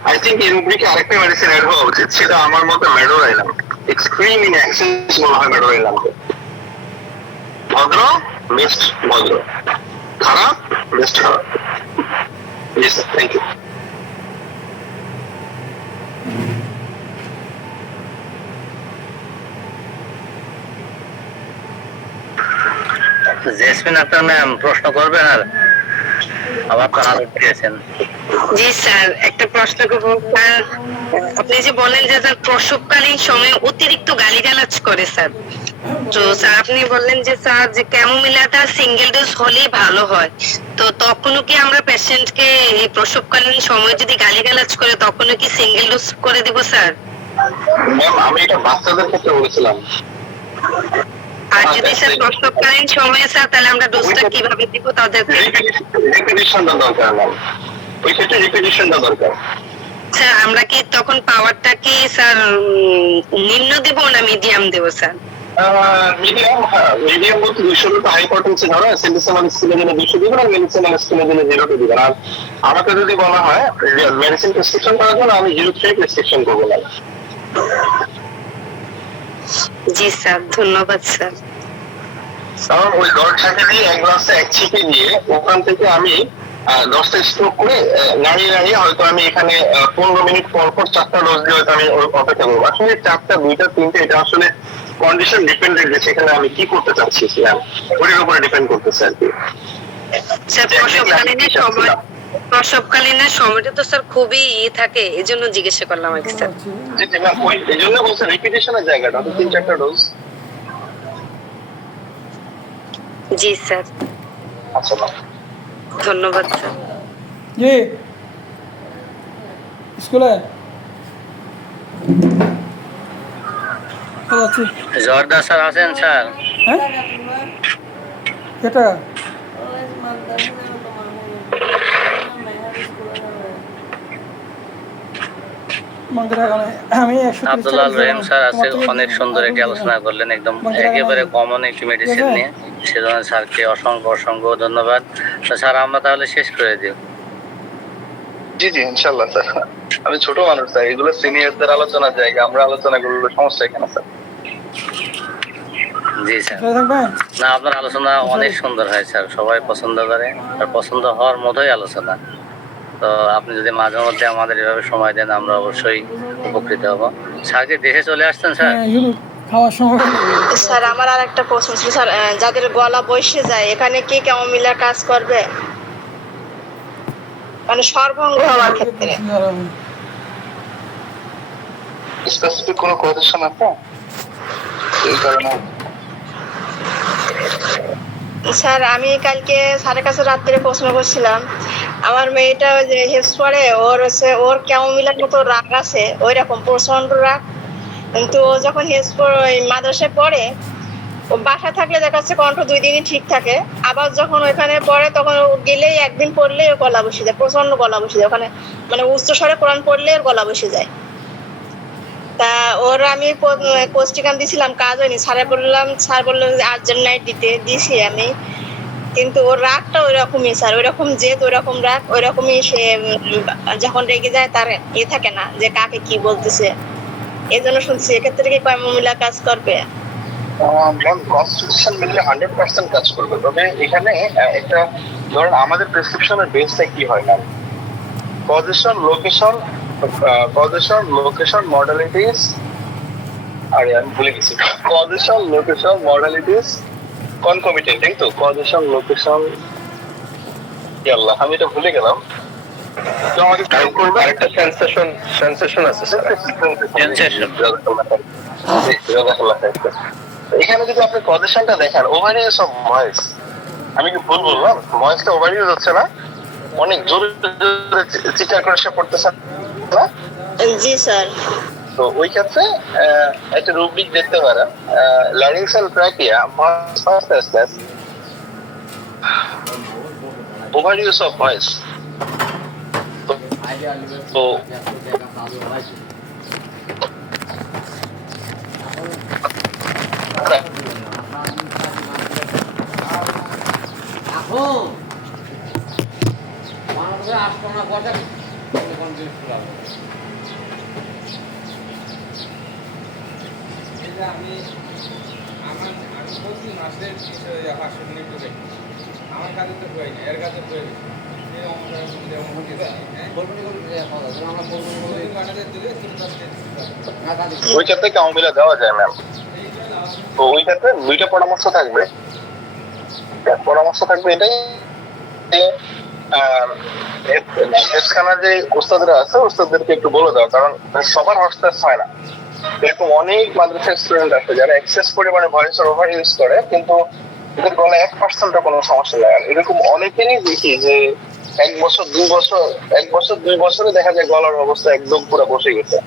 আই থিঙ্ক এই রুব্রিকে আরেকটা মেডিসিন অ্যাড হওয়া উচিত, সেটা আমার মতে ম্যাডোরাইলাম। এক্সট্রিম ইন অ্যাক্সেস বলা হয় ম্যাডোরাইলামকে। ভদ্র বেস্ট ভদ্র, খারাপ বেস্ট খারাপ। জি sir, thank you. Jesmin Akter ma'am প্রশ্ন করবেন? আর আবার তো হাত দিয়েছেন। জি স্যার, একটা প্রশ্ন করবো স্যার। আপনি যে বলেন যে স্যার প্রসবকালীন সময়ে অতিরিক্ত গালিগালাজ করে স্যার, তো স্যার আপনি বললেন যে স্যার যে ক্যামোমিলাটা সিঙ্গেল ডোজ হলেই ভালো হয়, তো তখনও কি আমরা পেশেন্টকে এই প্রসবকালীন সময় যদি গালিগালাজ করে তখনও কি সিঙ্গেল ডোজ করে দিব স্যার? ম্যাম আমি এটা বাচ্চাদের ক্ষেত্রে বলেছিলাম। আর যদি স্যার প্রসবকালীন সময়ে স্যার, তাহলে আমরা ডোজটা কিভাবে দিব তাদেরকে? রিপিটিশনটা দরকার ম্যাম, ওই ক্ষেত্রে রিপিটিশনটা দরকার। স্যার আমরা কি তখন পাওয়ারটা কি স্যার নিম্ন দেব না মিডিয়াম দেব স্যার? মিডিয়াম, হ্যাঁ মিডিয়াম বলতে 200 তো হাই পটেন্সি ধরো, সেন্টিসিমাল স্কেলে দিলে 200 দিবেন আর মিলিসিমাল স্কেলে দিলে 0 দিবেন। আর আমাকে যদি বলা হয় মেডিসিন প্রেসক্রিপশন করার জন্য আমি 0.3 প্রেসক্রিপশন করবো না। জি স্যার, ধন্যবাদ স্যার। স্যার ওই দরজাকে দিয়ে এক গ্লাসে এক ছিপে দিয়ে ওখান থেকে আমি 10টা স্ট্রোক করে নাড়িয়ে নাড়িয়ে হয়তো আমি এখানে 15 মিনিট পর পর 4টা ডোজ দিয়ে হয়তো আমি অপেক্ষা করবো। আসলে 4টা 2টা 3টে এটা আসলে কন্ডিশন ডিপেন্ডেন্ট, যে সেখানে আমি কি করতে চাচ্ছি ওটার উপরে ডিপেন্ড করতেছে আর কি। স্যার প্রসবকালীন সময়টা তো স্যার খুবই থাকে, এই জন্য জিজ্ঞাসা করলাম আর কি স্যার। জি জি ম্যাম, এই জন্য বলছে রিপিটিশনের জায়গাটা 3-4টা ডোজ। জি স্যার, আচ্ছা ম্যাম, ধন্যবাদ স্যার। জি স্কুলে আছি। জর্দা স্যার আছেন স্যার? হ্যাঁ এটা আমি আব্দুল্লাহ রহিম স্যার আজকে অনেক সুন্দর একটি আলোচনা করলেন, একদম একেবারে কমন একটি মেডিসিন নিয়ে। সেজন্য স্যারকে অসংখ্য অসংখ্য ধন্যবাদ। তো স্যার আমরা তাহলে শেষ করে দিই। জি জি ইনশাল্লাহ স্যার। আমি ছোট মানুষ স্যার, এগুলো সিনিয়রদের আলোচনার জায়গা, আমরা আলোচনা করবো, সমস্যা এখানে স্যার। জি স্যার। না, আপনার আলোচনা অনেক সুন্দর হয় স্যার, সবাই পছন্দ করে, আর পছন্দ হওয়ার মতোই আলোচনা। তো আপনি যদি মাঝে মধ্যে আমাদের এভাবে সময় দেন, আমরা অবশ্যই উপকৃত হব। স্যার কি দেশে চলে আসছেন স্যার? খাওয়ার সময় স্যার আমার আর একটা প্রশ্ন ছিল স্যার, যাদের গলা বসে যায় এখানে কি ক্যামোমিলার কাজ করবে, মানে সর্বঙ্গ হওয়ার ক্ষেত্রে? স্পেসিফিক কোনো কোয়েশ্চেন আছে এই কারণে? স্যার আমি কালকে স্যারের কাছে রাত্রে প্রশ্ন করছিলাম, আমার মেয়েটা ওই যে হেফস পড়ে, ওর ক্যামোমিলার মতো রাগ আছে, ওই রকম প্রচন্ড রাগ। কিন্তু ও যখন ওই মাদ্রাসায় পড়ে, ও বাসায় থাকলে দেখা যাচ্ছে কণ্ঠ 2 দিনই ঠিক থাকে, আবার যখন ওইখানে পড়ে তখন ও গেলেই একদিন পড়লেই ওর গলা বসে যায়, প্রচন্ড গলা বসে যায় ওখানে, মানে উচ্চ স্বরে কোরআন পড়লে ওর গলা বসে যায়। তা ওর আমি পোস্টিকাম দিছিলাম, কাজ হয়নি। স্যার বললো যে আর্জেন্ট নাইট দিছি আমি, কিন্তু ওর রাগটা ওই রকমই স্যার, ওই রকম জেদ, ওই রকম রাগ, ওই রকমই সে যখন রেগে যায় তার থাকে না যে কাকে কি বলতেছে। এই জন্য শুনছি এক্ষেত্রে কি ক্যামোমিলা কাজ করবে? কনস্টিটিউশন মিললে 100% কাজ করবে, তবে এখানে একটা ধরেন আমাদের প্রেসক্রিপশনের বেসটা কি হয় না, পজিশন লোকেশন মডালিটিস, আরে আমি ভুলে গেছি, পজিশন লোকেশন মডালিটিস কনকমিটেন্ট, তাই তো? পজিশন লোকেশন, আল্লাহ আমি এটা ভুলে গেলাম। তো আমাদের আরেকটা সেন্সেশন আছে স্যার। এখানে যদি আপনি পজিশনটা দেখেন, ওভার ইউজ অফ ভয়েস, আমি কি ভুল বললাম? ভয়েসটা ওভার ইউজ হচ্ছে না, অনেক জোরে জোরে চিৎকার করে সে পড়তেছে না? জি স্যার। তো ওই ক্ষেত্রে একটা রুব্রিক দেখতে পারেন, laryngeal trachea, fastness, over use of voice. তো আমি বলছি মাসের আমার কাছে তো হয়নি, এর কাছে হয়ে গেছে। ওই ক্ষেত্রে ক্যামোমিলা দেওয়া যায় ম্যাম। তো ওই ক্ষেত্রে দুইটা পরামর্শ থাকবে এটাই যে হেফখানার যে ওস্তাদরা আছে, ওস্তাদদেরকে একটু বলে দাও, কারণ সবার হস্তাস হয় না। এরকম অনেক মাদ্রাসার স্টুডেন্ট আছে যারা এক্সেস পরিমাণে ভয়েসের ওভার ইউজ করে, কিন্তু এদের গলা 1% কোনো সমস্যা লাগে না। এরকম অনেকেরই দেখি যে 1 বছর 2 বছরে দেখা যায় গলার অবস্থা একদম পুরো বসে গেছে।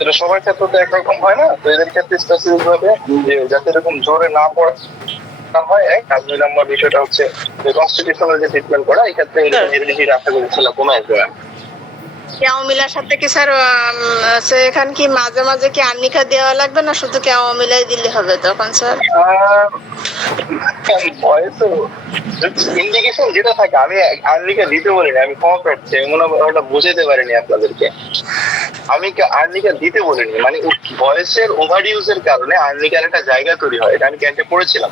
এটা সবার ক্ষেত্রে তো একরকম হয় না, তো এদের ক্ষেত্রে স্পেসিফিক ভাবে যে যাতে এরকম জোরে না পড়া হয়, আর 2 নম্বর বিষয়টা হচ্ছে যে কনস্টিটিউশনাল যে ট্রিটমেন্ট করা, এই ক্ষেত্রে হেরিডিটি আশা করি ছিল কমে আসবে। ক্যামোমিলার সাথে কি স্যার এখানে কি মাঝে মাঝে কি আর্নিকা দেওয়া লাগবে, না শুধু ক্যামোমিলাই দিলে হবে তখন স্যার? ইন্ডিকেশন যেটা থাকে, আমি আর্নিকা দিতে বলিনি, আমি ক্ষমা করছি, মনে হয় ওটা বুঝাতে পারিনি আপনাদেরকে। আমি আর্নিকা দিতে বলিনি, মানে ভয়েসের ওভার ইউজের কারণে আর্নিকার একটা জায়গা তৈরি হয়, এটা আমি ক্যান্টে পড়েছিলাম,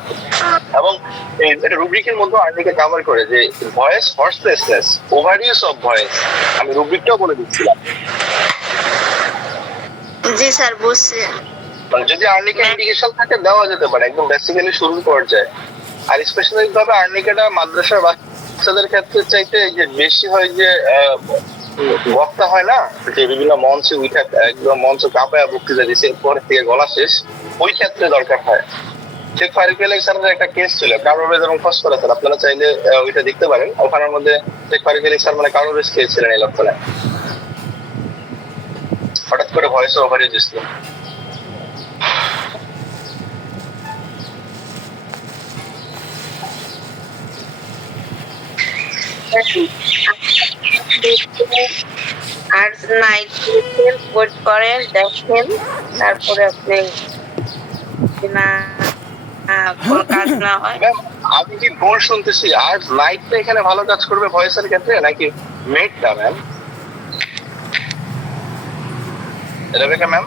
এবং এটা রুব্রিকের মধ্যে আর্নিকা কভার করে যে voice hoarseness, over use of voice, আমি রুব্রিকটাও বলে দিচ্ছিলাম। জি স্যার বুঝছি। মানে যদি আর্নিকা ইন্ডিকেশন থাকে দেওয়া যেতে পারে একদম বেসিক্যালি শুরুর পর্যায়ে। আর স্পেশালি ভাবে আর্নিকাটা মাদ্রাসার বাচ্চাদের ক্ষেত্রে চাইতে যে বেশি হয় যে বক্তা হয় না, যে বিভিন্ন মঞ্চে উঠে একদম মঞ্চ কাঁপায় বক্তৃতা দিচ্ছে, পরে থেকে গলা শেষ, ওই ক্ষেত্রে দরকার হয়। শেখ ফারুক আলী স্যারের একটা কেস ছিল, কারো বেদন খস করে স্যার, আপনারা চাইলে ওইটা দেখতে পারেন। ওখানের মধ্যে শেখ ফারুক আলী স্যার মানে কারো বেশ খেয়েছিলেন এই লক্ষণে, হঠাৎ করে ভয়েস ওভার ইউজ ছিল। আর নাইট ওয়েট করেন, দেখেন, তারপরে আপনি না কোনো কাজ না হয়। ম্যাম আমি কি ভুল শুনতেছি, আর নাইটটা এখানে ভালো কাজ করবে ভয়েসের ক্ষেত্রে নাকি মেডটা ম্যাম? Rebecca ma'am